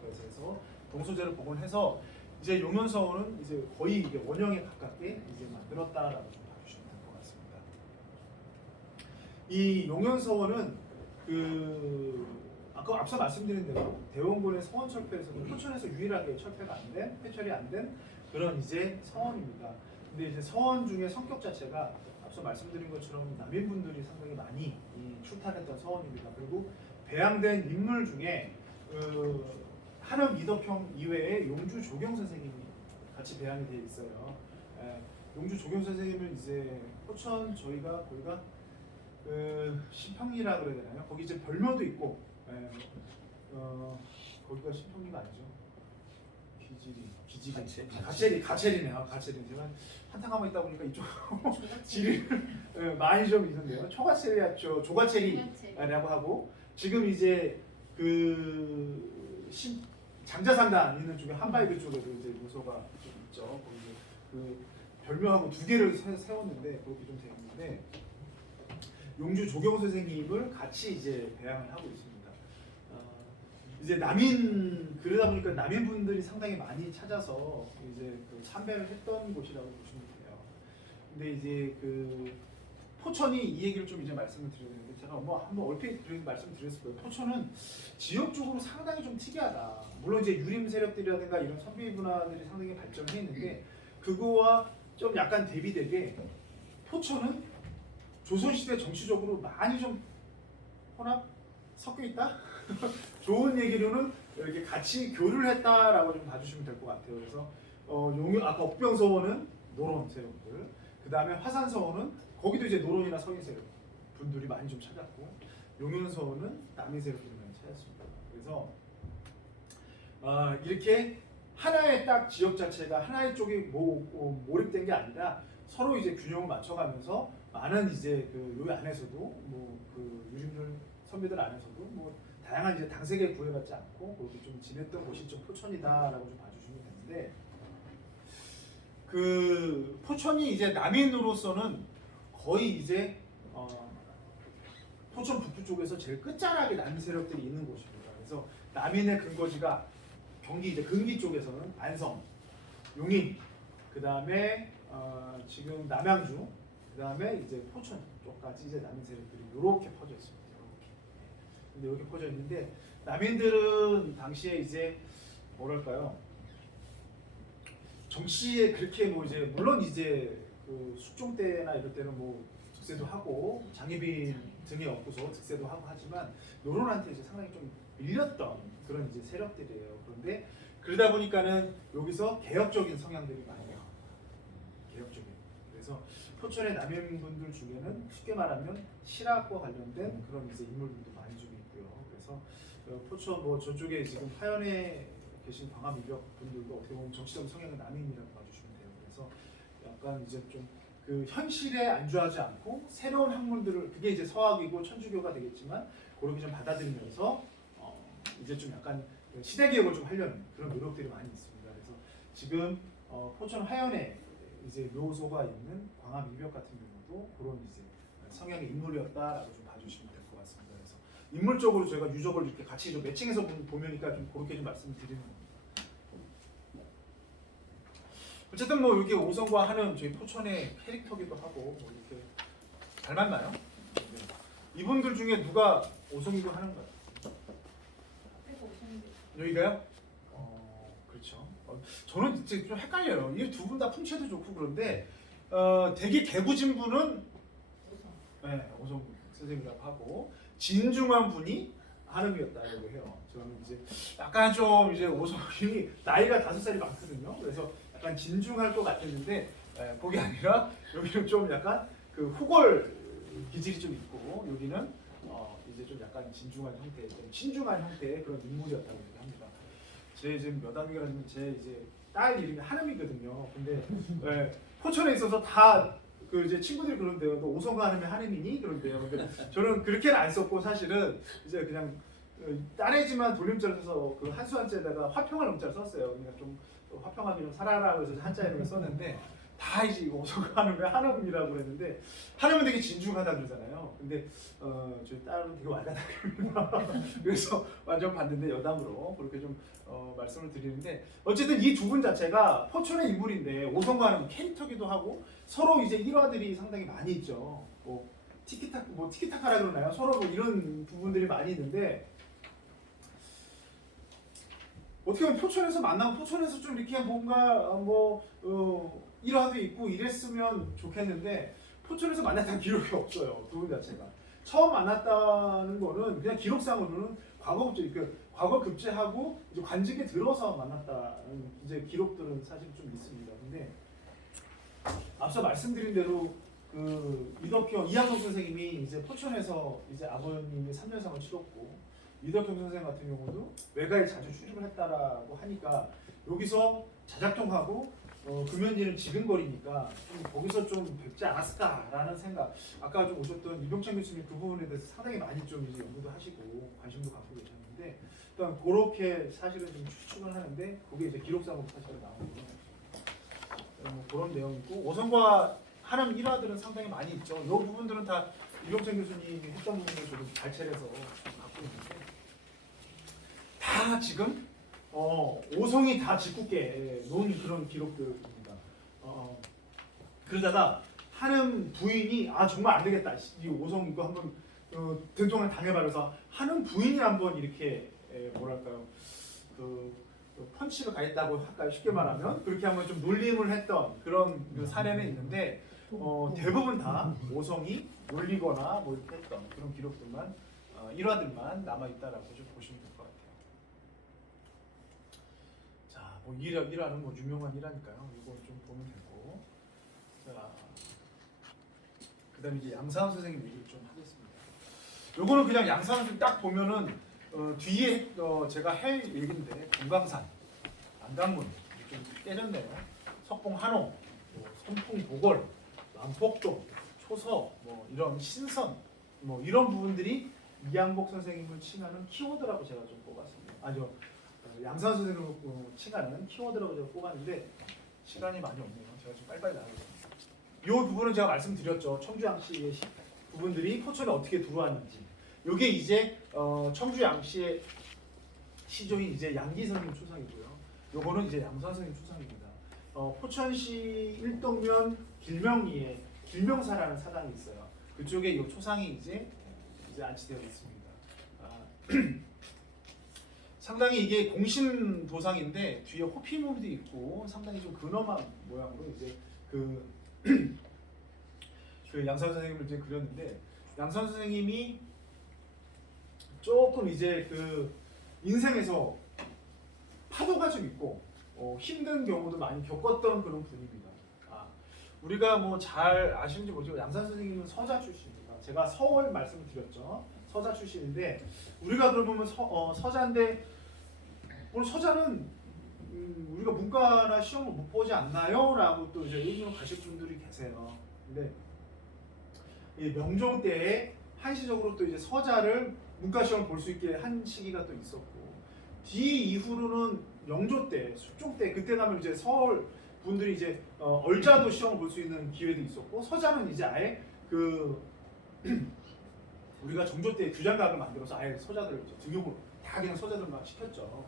그래서 동서재를 복원해서 이제 용현서원은 이제 거의 이게 원형에 가깝게 이제 만들었다라고 좀 봐주시면 될 것 같습니다. 이 용현서원은 그 아까 앞서 말씀드린 대로 대원군의 서원 철폐에서도 포천에서 유일하게 철폐가 안 된, 폐철이 안 된 그런 이제 서원입니다. 근데 이제 서원 중에 성격 자체가 앞서 말씀드린 것처럼 남인분들이 상당히 많이 출타했던 서원입니다. 그리고 배양된 인물 중에 한엄 이덕형 이외에 용주 조경 선생님이 같이 배양이 되어 있어요. 용주 조경 선생님은 이제 포천 저희가 거기가 신평리라 그래야 되나요? 거기 이제 별묘도 있고 거기가 신평리가 아니죠. 가채리네요. 가채리지만 한탕하고 있다 보니까 이쪽 지리를 많이 좀 있는데요. 조가체리라고 하고 지금 이제 그 장자산단 있는 쪽에 한바이그 쪽에도 이제 묘소가 좀 있죠. 거기 이제 그 별묘하고 두 개를 세웠는데 그렇게 좀 되어 있는데 용주 조경 선생님을 같이 이제 배양을 하고 있습니다. 이제 남인 그러다 보니까 남인 분들이 상당히 많이 찾아서 이제 그 참배를 했던 곳이라고 보시면 돼요. 근데 이제 그 포천이 이 얘기를 좀 이제 말씀을 드려야 되는데 제가 뭐 한번 얼핏 말씀드렸을 거예요. 포천은 지역적으로 상당히 좀 특이하다. 물론 이제 유림 세력들이라든가 이런 선비 문화들이 상당히 발전을 했는데 그거와 좀 약간 대비되게 포천은 조선시대 정치적으로 많이 좀 혼합 섞여 있다. 좋은 얘기로는 이렇게 같이 교류를 했다라고 좀 봐주시면 될 것 같아요. 그래서 아까 옥병서원은 노론 세력들, 그 다음에 화산서원은 거기도 이제 노론이나 서인 세력 분들이 많이 좀 찾았고, 용윤서원은 남인 세력들이 많이 찾았습니다. 그래서 이렇게 하나의 딱 지역 자체가 하나의 쪽이 몰입된 게 아니라 서로 이제 균형을 맞춰가면서 많은 이제 그 여기 안에서도 뭐 그 유림들 선비들 안에서도 뭐 다양한 이제 당색에 구애받지 않고 그렇게 좀 지냈던 곳이 좀 포천이다라고 좀 봐주시면 되는데, 그 포천이 이제 남인으로서는 거의 이제 포천 북부 쪽에서 제일 끝자락에 남인 세력들이 있는 곳입니다. 그래서 남인의 근거지가 경기 이제 근기 쪽에서는 안성, 용인, 그 다음에 지금 남양주, 그 다음에 이제 포천 쪽까지 이제 남인 세력들이 이렇게 퍼져 있습니다. 근데 이렇게 퍼져 있는데 남인들은 당시에 이제 뭐랄까요? 정치에 그렇게 뭐 이제 물론 이제 그 숙종 때나 이럴 때는 뭐 득세도 하고 장희빈 등에 업고서 득세도 하고 하지만 노론한테 이제 상당히 좀 밀렸던 그런 이제 세력들이에요. 그런데 그러다 보니까는 여기서 개혁적인 성향들이 많이 나와요. 개혁적인. 그래서 포천의 남인분들 중에는 쉽게 말하면 실학과 관련된 그런 이제 인물들도 많이 좀 있고요. 그래서 포천 뭐 저쪽에 지금 화연에 계신 광화미벽 분들도 어떻게 보면 정치적 성향은 남인이라고 봐주시면 돼요. 그래서 약간 이제 좀 그 현실에 안주하지 않고 새로운 학문들을, 그게 이제 서학이고 천주교가 되겠지만 그렇게 좀 받아들이면서 이제 좀 약간 시대 개혁을 좀 하려는 그런 노력들이 많이 있습니다. 그래서 지금 포천 화연에 이제 묘소가 있는 광화미벽 같은 경우도 그런 이제 성향의 인물이었다라고 좀 봐주시면 될 것 같습니다. 그래서 인물적으로 저희가 유적을 이렇게 같이 좀 매칭해서 보면니까 좀 그렇게 좀 말씀드리는 겁니다. 어쨌든 뭐 이렇게 오성과 하는 저희 포천의 캐릭터기도 하고 뭐 이렇게 닮았나요? 네. 이분들 중에 누가 오성이고 하는가요? 앞에서 오셨는데 여기가요? 그렇죠. 저는 이제 좀 헷갈려요. 이 두 분 다 풍채도 좋고 그런데 되게 개구진 분은 오성 선생님이라고 하고 진중한 분이 한음이었다고 해요. 저는 이제 약간 좀 이제 오성이 나이가 5살이 많거든요. 그래서 약간 진중할 것 같았는데 그게 아니라 여기는 좀 약간 그 후골 기질이 좀 있고 여기는 이제 좀 약간 진중한 형태, 좀 신중한 형태의 그런 인물이었다고 합니다. 제 지금 몇 학년이라면 제 이제 딸 이름이 한음이거든요. 근데 포천에 있어서 다 그 이제 친구들이 그런데요. 너 오성과 한음이 한음이니? 그런데요. 근데 저는 그렇게는 안 썼고 사실은 이제 그냥 딸애지만 돌림자를 써서 그 한수 한자에다가 화평할 음자를 썼어요. 그냥 좀 화평하게 좀 살아라 그래서 한자 이름을 썼는데 다 이제 이거 오성과 한음의 한음이라고 그랬는데 한음은 되게 진중하다 그러잖아요. 근데 저희 딸은 되게 왈가닥 그럽니다. 그래서 완전 반대인데 여담으로 그렇게 좀 말씀을 드리는데 어쨌든 이 두 분 자체가 포천의 인물인데 오성과 한음 캐릭터기도 하고 서로 이제 일화들이 상당히 많이 있죠. 뭐 티키타카라 그러나요? 서로 뭐 이런 부분들이 많이 있는데 어떻게 보면 포천에서 만나고 포천에서 좀 이렇게 뭔가 일화도 있고 이랬으면 좋겠는데 포천에서 만났다는 기록이 없어요. 두 분 자체가 처음 만났다는 거는 그냥 기록상으로는 과거 급제하고 이제 관직에 들어서 만났다는 이제 기록들은 사실 좀 있습니다. 근데 앞서 말씀드린 대로 그 이덕형 이학동 선생님이 이제 포천에서 이제 아버님이 3년상을 치렀고 이덕형 선생 같은 경우도 외가에 자주 출입을 했다라고 하니까 여기서 자작동하고 금연지는 지근거리니까 좀 거기서 좀 뵙지 않았을까라는 생각. 아까 좀 오셨던 이병찬 교수님 그 부분에 대해서 상당히 많이 좀 이제 연구도 하시고 관심도 갖고 계셨는데 일단 그렇게 사실은 좀 추측을 하는데 그게 이제 기록상으로 사실은 나오고 뭐 그런 내용이고 오성과 한음 일화들은 상당히 많이 있죠. 이 부분들은 다 이병찬 교수님이 했던 부분을 저도 발췌해서 갖고 있는데 다 지금 오성이 다 짓궂게 놓은 그런 기록들입니다. 그러다가 한음 부인이 정말 안 되겠다. 이 오성 이거 한번 등통을 당해봐서 한음 부인이 한번 이렇게 뭐랄까요 그 펀치를 가했다고 할까요? 쉽게 말하면 그렇게 한번 좀 놀림을 했던 그런 그 사례는 있는데 대부분 다 오성이 놀리거나 뭐 이렇게 했던 그런 기록들만 일화들만 남아 있다라고 좀 보시면 될 것 같아요. 자, 뭐 일화는 뭐 유명한 일화니까요. 이거 좀 보면 되고, 자, 그다음에 이제 양사원 선생님 얘기를 좀 하겠습니다. 요거는 그냥 양사원 선생님 딱 보면은 뒤에 제가 할 얘기인데 금강산, 안강문 좀 때렸네요. 석봉 한옥, 뭐 선풍 보궐, 남폭동, 초서, 뭐 이런 신선, 뭐 이런 부분들이 이양복 선생님을 칭하는 키워드라고 제가 좀 뽑았습니다. 아니요, 양사원 선생님을 칭하는 키워드라고 제가 뽑았는데 시간이 많이 없네요. 제가 좀 빨리빨리 나가겠습니다. 이 부분은 제가 말씀드렸죠. 청주양씨의 부분들이 포천에 어떻게 들어왔는지. 이게 이제 청주 양씨의 시조인 이제 양기 선생님 초상이고요. 요거는 이제 양선 선생님 초상입니다. 포천시 일동면 길명리에 길명사라는 사당이 있어요. 그쪽에 이 초상이 이제 안치되어 있습니다. 상당히 이게 공신 도상인데 뒤에 호피무늬도 있고 상당히 좀 근엄한 모양으로 이제 그 양선 선생님을 이제 그렸는데 양선 선생님이 조금 이제 그 인생에서 파도가 좀 있고 힘든 경우도 많이 겪었던 그런 분입니다. 우리가 뭐 잘 아시는지 모르지만 양산 선생님은 서자 출신입니다. 제가 서울 말씀을 드렸죠. 서자 출신인데 우리가 그러면 서자인데 오늘 서자는 우리가 문과나 시험을 못 보지 않나요? 라고 또 이제 의문을 가실 분들이 계세요. 근데 이 명종 때에 한시적으로 또 이제 서자를 문과 시험을 볼 수 있게 한 시기가 또 있었고 뒤 이후로는 영조 때, 숙종 때 그때 가면 이제 서울 분들이 이제 얼자도 시험을 볼 수 있는 기회도 있었고 서자는 이제 아예 그 우리가 정조 때 규장각을 만들어서 아예 서자들을 등용을 다 그냥 서자들만 시켰죠.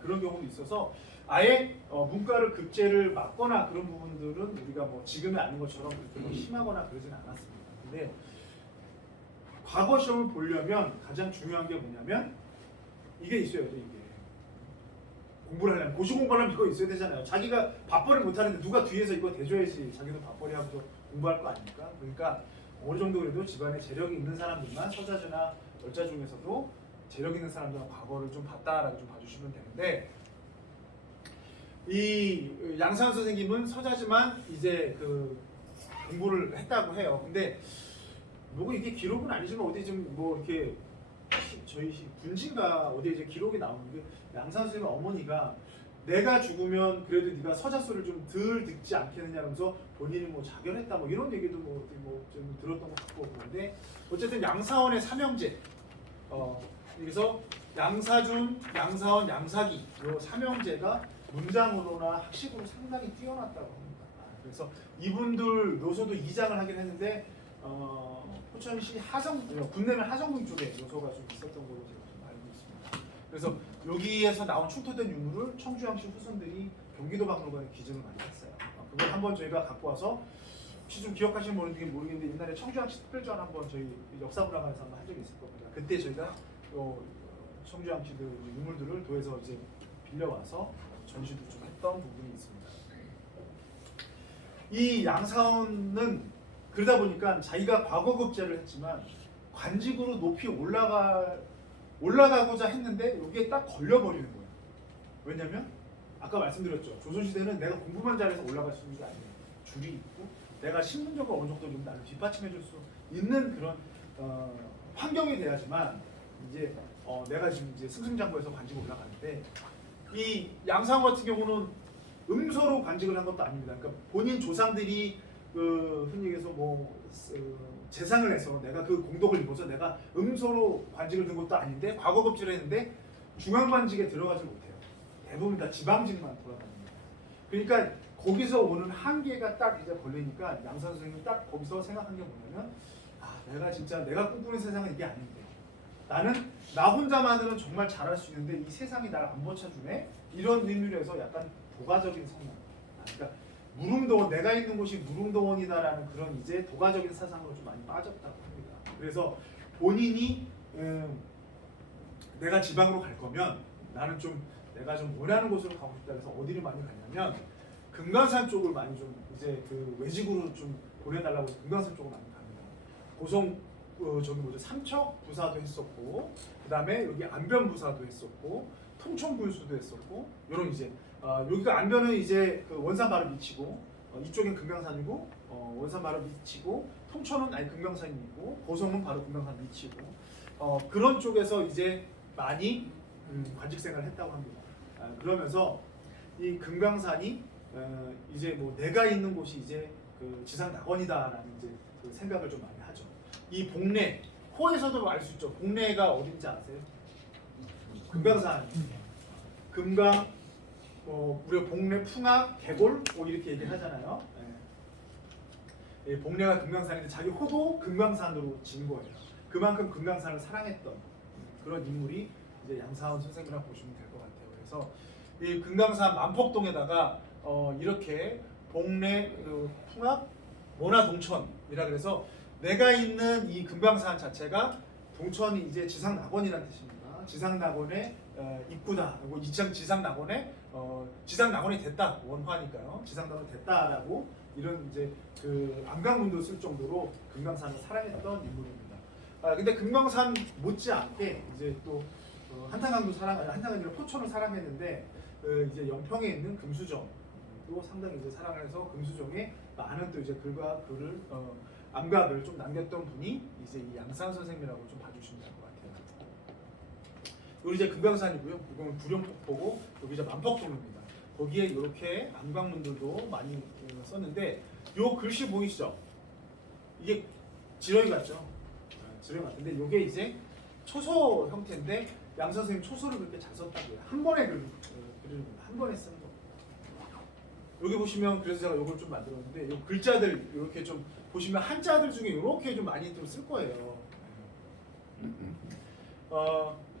그런 경우도 있어서 아예 문과를 급제를 막거나 그런 부분들은 우리가 뭐 지금에 아는 것처럼 그렇게 뭐 심하거나 그러지는 않았습니다. 근데 과거 시험을 보려면 가장 중요한 게 뭐냐면 이게 있어야 돼. 이게 공부를 하려면 고시 공부하려면 이거 있어야 되잖아요. 자기가 밥벌이 못하는데 누가 뒤에서 이거 대줘야지 자기도 밥벌이 하면서 공부할 거 아닙니까? 그러니까 어느 정도 그래도 집안에 재력이 있는 사람들만 서자주나 열자 중에서도 재력 있는 사람들은 과거를 좀 봤다라고 좀 봐주시면 되는데 이 양산 선생님은 서자지만 이제 그 공부를 했다고 해요. 근데 뭐 이게 기록은 아니지만 어디 좀 뭐 이렇게 저희 군지가 어디에 이제 기록이 나오는 게 양산 선생님 어머니가 내가 죽으면 그래도 네가 서자 소리를 좀 덜 듣지 않겠느냐 하면서 본인이 뭐 자결했다 뭐 이런 얘기도 좀 들었던 것 같고 그런데 어쨌든 양사원의 삼형제 여기서 양사준, 양사원, 양사기 이 삼형제가 문장으로나 학식으로 상당히 뛰어났다고 합니다. 그래서 이분들 노소도 2장을 하긴 했는데 포천시 군내면 하성군 쪽에 요소가 좀 있었던 걸로 제가 좀 알고 있습니다. 그래서 여기에서 나온 출토된 유물을 청주양시 후손들이 경기도 박물관에 기증을 많이 했어요. 그걸 한번 저희가 갖고 와서 혹시 좀 기억하시는 분인지 모르겠는데 옛날에 청주양시 특별전 한번 저희 역사문화관에서 한번 한 적이 있을 겁니다. 그때 저희가 청주양시 그 유물들을 도에서 이제 빌려와서 전시도 좀 했던 부분이 있습니다. 이 양사원은 그러다 보니까 자기가 과거급제를 했지만 관직으로 높이 올라가고자 했는데 여기에 딱 걸려버리는 거예요. 왜냐면 아까 말씀드렸죠. 조선시대는 내가 공부만 잘해서 올라갈 수 있는 게 아니에요. 줄이 있고 내가 신분적으로 어느 정도 좀 나를 뒷받침해줄 수 있는 그런 환경이 돼야지만 이제 내가 지금 이제 승승장구해서 관직에 올라가는데 이 양상원 같은 경우는 음소로 관직을 한 것도 아닙니다. 그러니까 본인 조상들이 그 흔히 얘기해서 뭐 재상을 해서 내가 그 공덕을 입어서 내가 음소로 관직을 든 것도 아닌데 과거급제를 했는데 중앙관직에 들어가지 못해요. 대부분 다 지방직만 돌아다닙니다. 그러니까 거기서 오는 한계가 딱 이제 걸리니까 양산 선생님이 딱 거기서 생각한 게 뭐냐면 내가 진짜 내가 꿈꾸는 세상은 이게 아닌데 나는 나 혼자만으로는 정말 잘할 수 있는데 이 세상이 나를 안 버텨주네 이런 의미로 해서 약간 도가적인 성향 그러니까 무릉도원 내가 있는 곳이 무릉도원이다라는 그런 이제 도가적인 사상으로 좀 많이 빠졌다고 합니다. 그래서 본인이 내가 지방으로 갈 거면 나는 좀 내가 좀 원하는 곳으로 가고 싶다 그래서 어디를 많이 가냐면 금강산 쪽을 많이 좀 이제 그 외직으로 좀 보내달라고 해서 금강산 쪽을 많이 갑니다. 고성 저기 뭐죠 삼척 부사도 했었고 그 다음에 여기 안변 부사도 했었고 통천 군수도 했었고 이런 이제 여기가 안변은 이제 그 원산 바로 밑이고 이쪽엔 금강산이고 원산 바로 밑이고 통천은 아니 금강산이고 고성은 바로 금강산 밑이고 그런 쪽에서 이제 많이 관직 생활을 했다고 합니다. 그러면서 이 금강산이 이제 뭐 내가 있는 곳이 이제 그 지상 낙원이다라는 이제 그 생각을 좀 많이 하죠. 이 복례 호에서도 알 수 있죠. 복례가 어딘지 아세요? 금강산. 금강 우리가 복례, 풍악, 개골 뭐 이렇게 얘기를 하잖아요. 복례가 금강산인데 자기 호도 금강산으로 진 거예요. 그만큼 금강산을 사랑했던 그런 인물이 이제 양사원 선생이라고 보시면 될 것 같아요. 그래서 이 금강산 만폭동에다가 이렇게 복례, 풍악, 모나 동천이라 그래서 내가 있는 이 금강산 자체가 동천이 이제 지상낙원이라는 뜻입니다. 지상낙원의 입구다. 그리고 지상낙원의 지상낙원이 됐다. 원화니까요. 지상낙원이 됐다라고 이런 이제 그 암강문도 쓸 정도로 금강산을 사랑했던 인물입니다. 근데 금강산 못지않게 이제 또 한탄강도 한탄강이 아니라 포천을 사랑했는데 이제 영평에 있는 금수정도 상당히 이제 사랑을 해서 금수정에 많은 또 이제 글과 글을 암각을 좀 남겼던 분이 이제 이 양산 선생님이라고 좀 봐주시면 될 것 같아요. 여기 이제 금강산이고요. 이건 구룡폭포고 여기 이제 만폭동입니다. 거기에 이렇게 암각문들도 많이 썼는데 요 글씨 보이시죠? 이게 지렁이 같죠? 지렁이 같은데 이게 이제 초소 형태인데 양 선생님 초소를 그렇게 잘 썼다고요. 한 번에 그리는 거예요. 한 번에 쓰는 거. 여기 보시면 그래서 제가 이걸 좀 만들었는데 이 글자들 이렇게 좀 보시면 한자들 중에 이렇게 좀 많이 좀 쓸 거예요.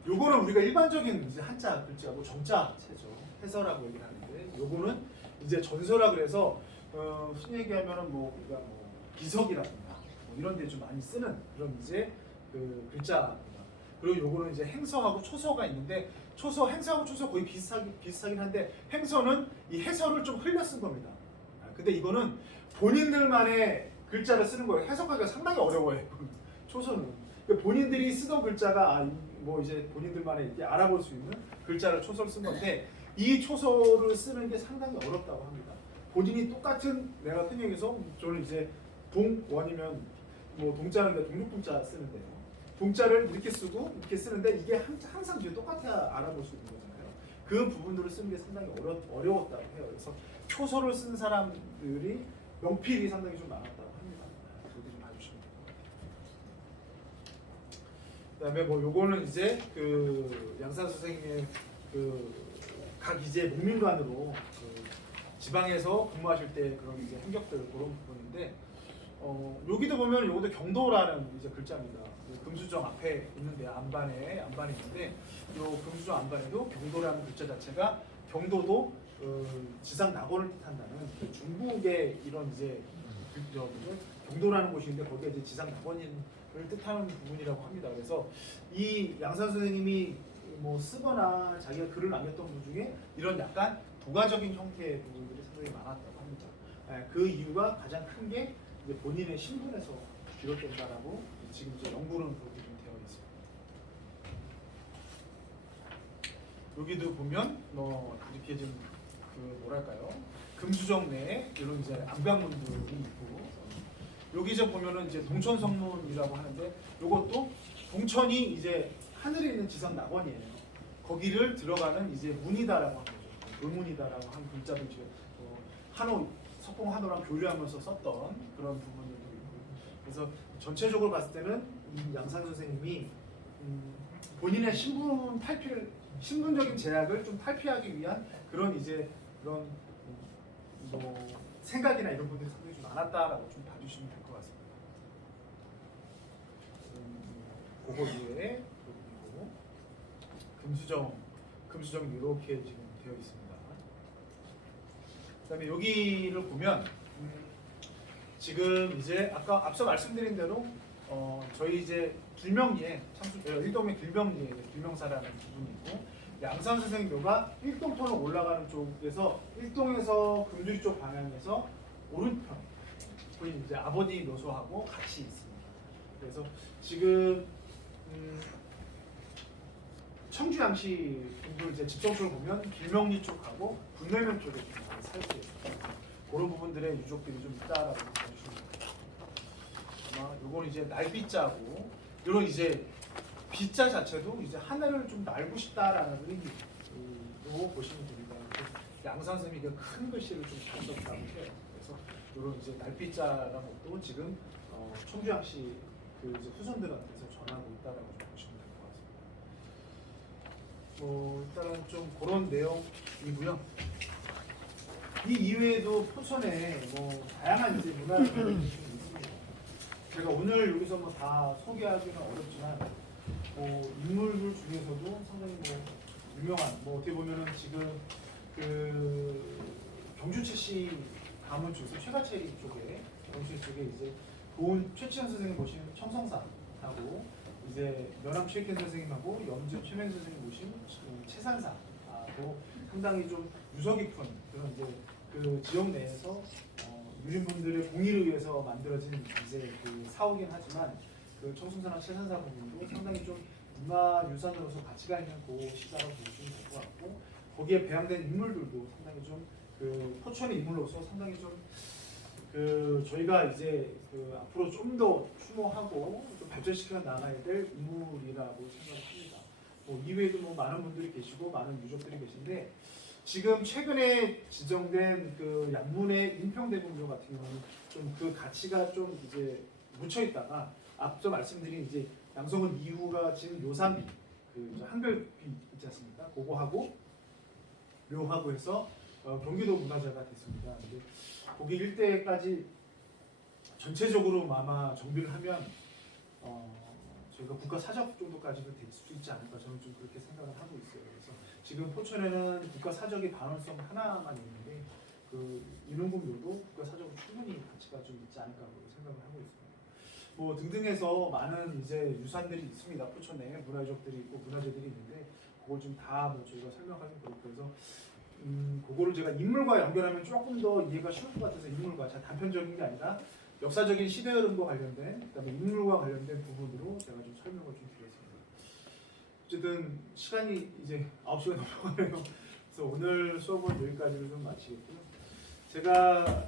요거는 우리가 일반적인 이제 한자 글자고 정자체죠. 해서라고 얘기를 하는데 요거는 이제 전서라 그래서 흔히 얘기하면은 뭐 우리가 뭐 비석이라든가 뭐 이런 데 좀 많이 쓰는 그런 이제 그 글자입니다. 그리고 요거는 이제 행서하고 초서가 있는데 행서하고 초서 거의 비슷하긴 한데 행서는 이 해설을 좀 흘려 쓴 겁니다. 근데 이거는 본인들만의 글자를 쓰는 거예요. 해석하기가 상당히 어려워요. 초서는 본인들이 쓰던 글자가 뭐 이제 본인들만의 이렇게 알아볼 수 있는 글자를 초서를 쓴 건데 이 초서를 쓰는 게 상당히 어렵다고 합니다. 본인이 똑같은 내가 흔히 얘기해서 저는 이제 동원이면 뭐 동자는 동육동자 쓰는데요. 동자를 이렇게 쓰고 이렇게 쓰는데 이게 항상 뒤에 똑같아야 알아볼 수 있는 거잖아요. 그 부분들을 쓰는 게 상당히 어려웠다고 해요. 그래서 초서를 쓴 사람들이 명필이 상당히 좀 많았다고 합니다. 그것도 좀 봐주시면 돼요. 그다음에 뭐 요거는 이제 그 양산 선생님의 그 각 이제 목민관으로 그 지방에서 근무하실 때 그런 이제 행적들 그런 부분인데 여기도 보면 요것도 경도라는 이제 글자입니다. 금수정 앞에 있는데 안반에 있는데 요 금수정 안반에도 경도라는 글자 자체가 경도도 지상 낙원을 뜻한다는 그 중국의 이런 이제 경도라는 곳이 있는데 거기에 이제 지상 낙원을 뜻하는 부분이라고 합니다. 그래서 이 양산 선생님이 뭐 쓰거나 자기가 글을 남겼던 분 중에 이런 약간 도가적인 형태의 부분들이 상당히 많았다고 합니다. 그 이유가 가장 큰 게 이제 본인의 신분에서 비롯된다라고 지금 이제 연구는 그렇게 좀 되어 있습니다. 여기도 보면 뭐 이렇게 좀 그 뭐랄까요 금수정 내에 이런 이제 암각문들이 있고 여기 좀 보면은 이제 동천성문이라고 하는데 이것도 동천이 이제 하늘에 있는 지상 낙원이에요. 거기를 들어가는 이제 문이다라고 하는 거죠. 의문이다라고 한 글자도 이제 한호 석봉 한호랑 교류하면서 썼던 그런 부분들도 있고 그래서 전체적으로 봤을 때는 이 양산 선생님이 본인의 신분적인 제약을 좀 탈피하기 위한 그런 이제 그런 뭐 생각이나 이런 부분들이 상당히 좀 많았다라고 좀 봐주시면 될 것 같습니다. 그거 이외에 그리고 금수정 이렇게 지금 되어 있습니다. 그다음에 여기를 보면 지금 이제 아까 앞서 말씀드린 대로 저희 이제 길명리에 일동의 길명리에 길명사라는 부분이고 양산 선생님 묘가 일동터로 올라가는 쪽에서 일동에서 금주리 쪽 방향에서 오른편 거의 이제 아버지 묘소하고 같이 있습니다. 그래서 지금 청주 양시 분들 이제 집정초를 보면 길명리 쪽하고 분내면 쪽에 좀 많이 살고 있어요. 그런 부분들의 유족들이 좀 있다라고 봐주시면 됩니다. 아마 요거는 이제 날비자고 이런 이제 비자 자체도 이제 하늘을 좀 날고 싶다라는 의미로 보시면 됩니다. 양산 선생님이 큰 글씨를 좀 잘 썼다고 해요. 그래서 이런 이제 날비자라는 것도 지금 청주 양시 그 이제 후손들한테서 전하고 있다라고 좀 보시면 될 것 같습니다. 일단은 좀 그런 내용이고요. 이 이외에도 포천에 다양한 이제 문화들이 좀 있습니다. 제가 오늘 여기서 다 소개하기는 어렵지만 인물들 중에서도 상당히 유명한 어떻게 보면은 지금 그 경주 최씨 가문 쪽에서 최가채리 쪽에 경주 쪽에 이제 고은 최치현 선생님 모신 청성사하고 이제 연암 최익현 선생님하고 염주 최명 선생님 모신 최산사도 상당히 좀 유서 깊은 그런 이제 그 지역 내에서 유림분들의 공의를 위해서 만들어진 이제 그 사오긴 하지만 그 청송사나 최산사 부분도 상당히 좀 문화유산으로서 가치가 있는 시사라고 보시면 될 것 같고 거기에 배양된 인물들도 상당히 좀 그 포천의 인물로서 상당히 좀 그 저희가 이제 그 앞으로 좀 더 추모하고 좀 발전시켜 나가야 될 인물이라고 생각합니다. 이외에도 많은 분들이 계시고 많은 유족들이 계신데 지금 최근에 지정된 그 양문의 인평대공묘 같은 경우는 좀 그 가치가 좀 이제 묻혀 있다가 앞서 말씀드린 이제 양성은 이후가 지금 요산비 그 한별비 있지 않습니까? 그거하고 묘하고 해서 경기도 문화재가 됐습니다. 근데 거기 일대까지 전체적으로 아마 정비를 하면 저희가 국가 사적 정도까지도 될 수도 있지 않을까 저는 좀 그렇게 생각을 하고 있어요. 그래서 지금 포천에는 국가 사적의 반원성 하나만 있는데 그 인원공묘도 국가 사적으로 충분히 가치가 좀 있지 않을까 생각을 하고 있습니다. 등등해서 많은 이제 유산들이 있습니다. 포천에 문화유적들이 있고 문화재들이 있는데 그걸 좀 다 저희가 설명하기 그렇고 그래서 그거를 제가 인물과 연결하면 조금 더 이해가 쉬울 것 같아서 인물과 단편적인 게 아니라 역사적인 시대 흐름과 관련된 그다음에 인물과 관련된 부분으로 제가 좀 설명을 좀 드리겠습니다. 어쨌든 시간이 이제 9시가 넘어가네요. 그래서 오늘 수업은 여기까지로 좀 마치겠고요. 제가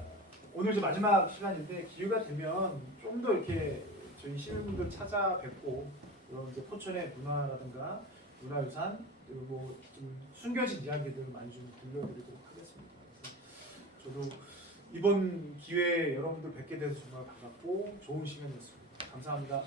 오늘 이제 마지막 시간인데 기회가 되면 좀 더 이렇게 저희 시민분들 찾아뵙고 이런 이제 포천의 문화라든가 문화유산 그리고 좀 숨겨진 이야기들을 많이 좀 들려드리도록 하겠습니다. 그래서 저도 이번 기회에 여러분들 뵙게 돼서 정말 반갑고 좋은 시간이었습니다. 감사합니다.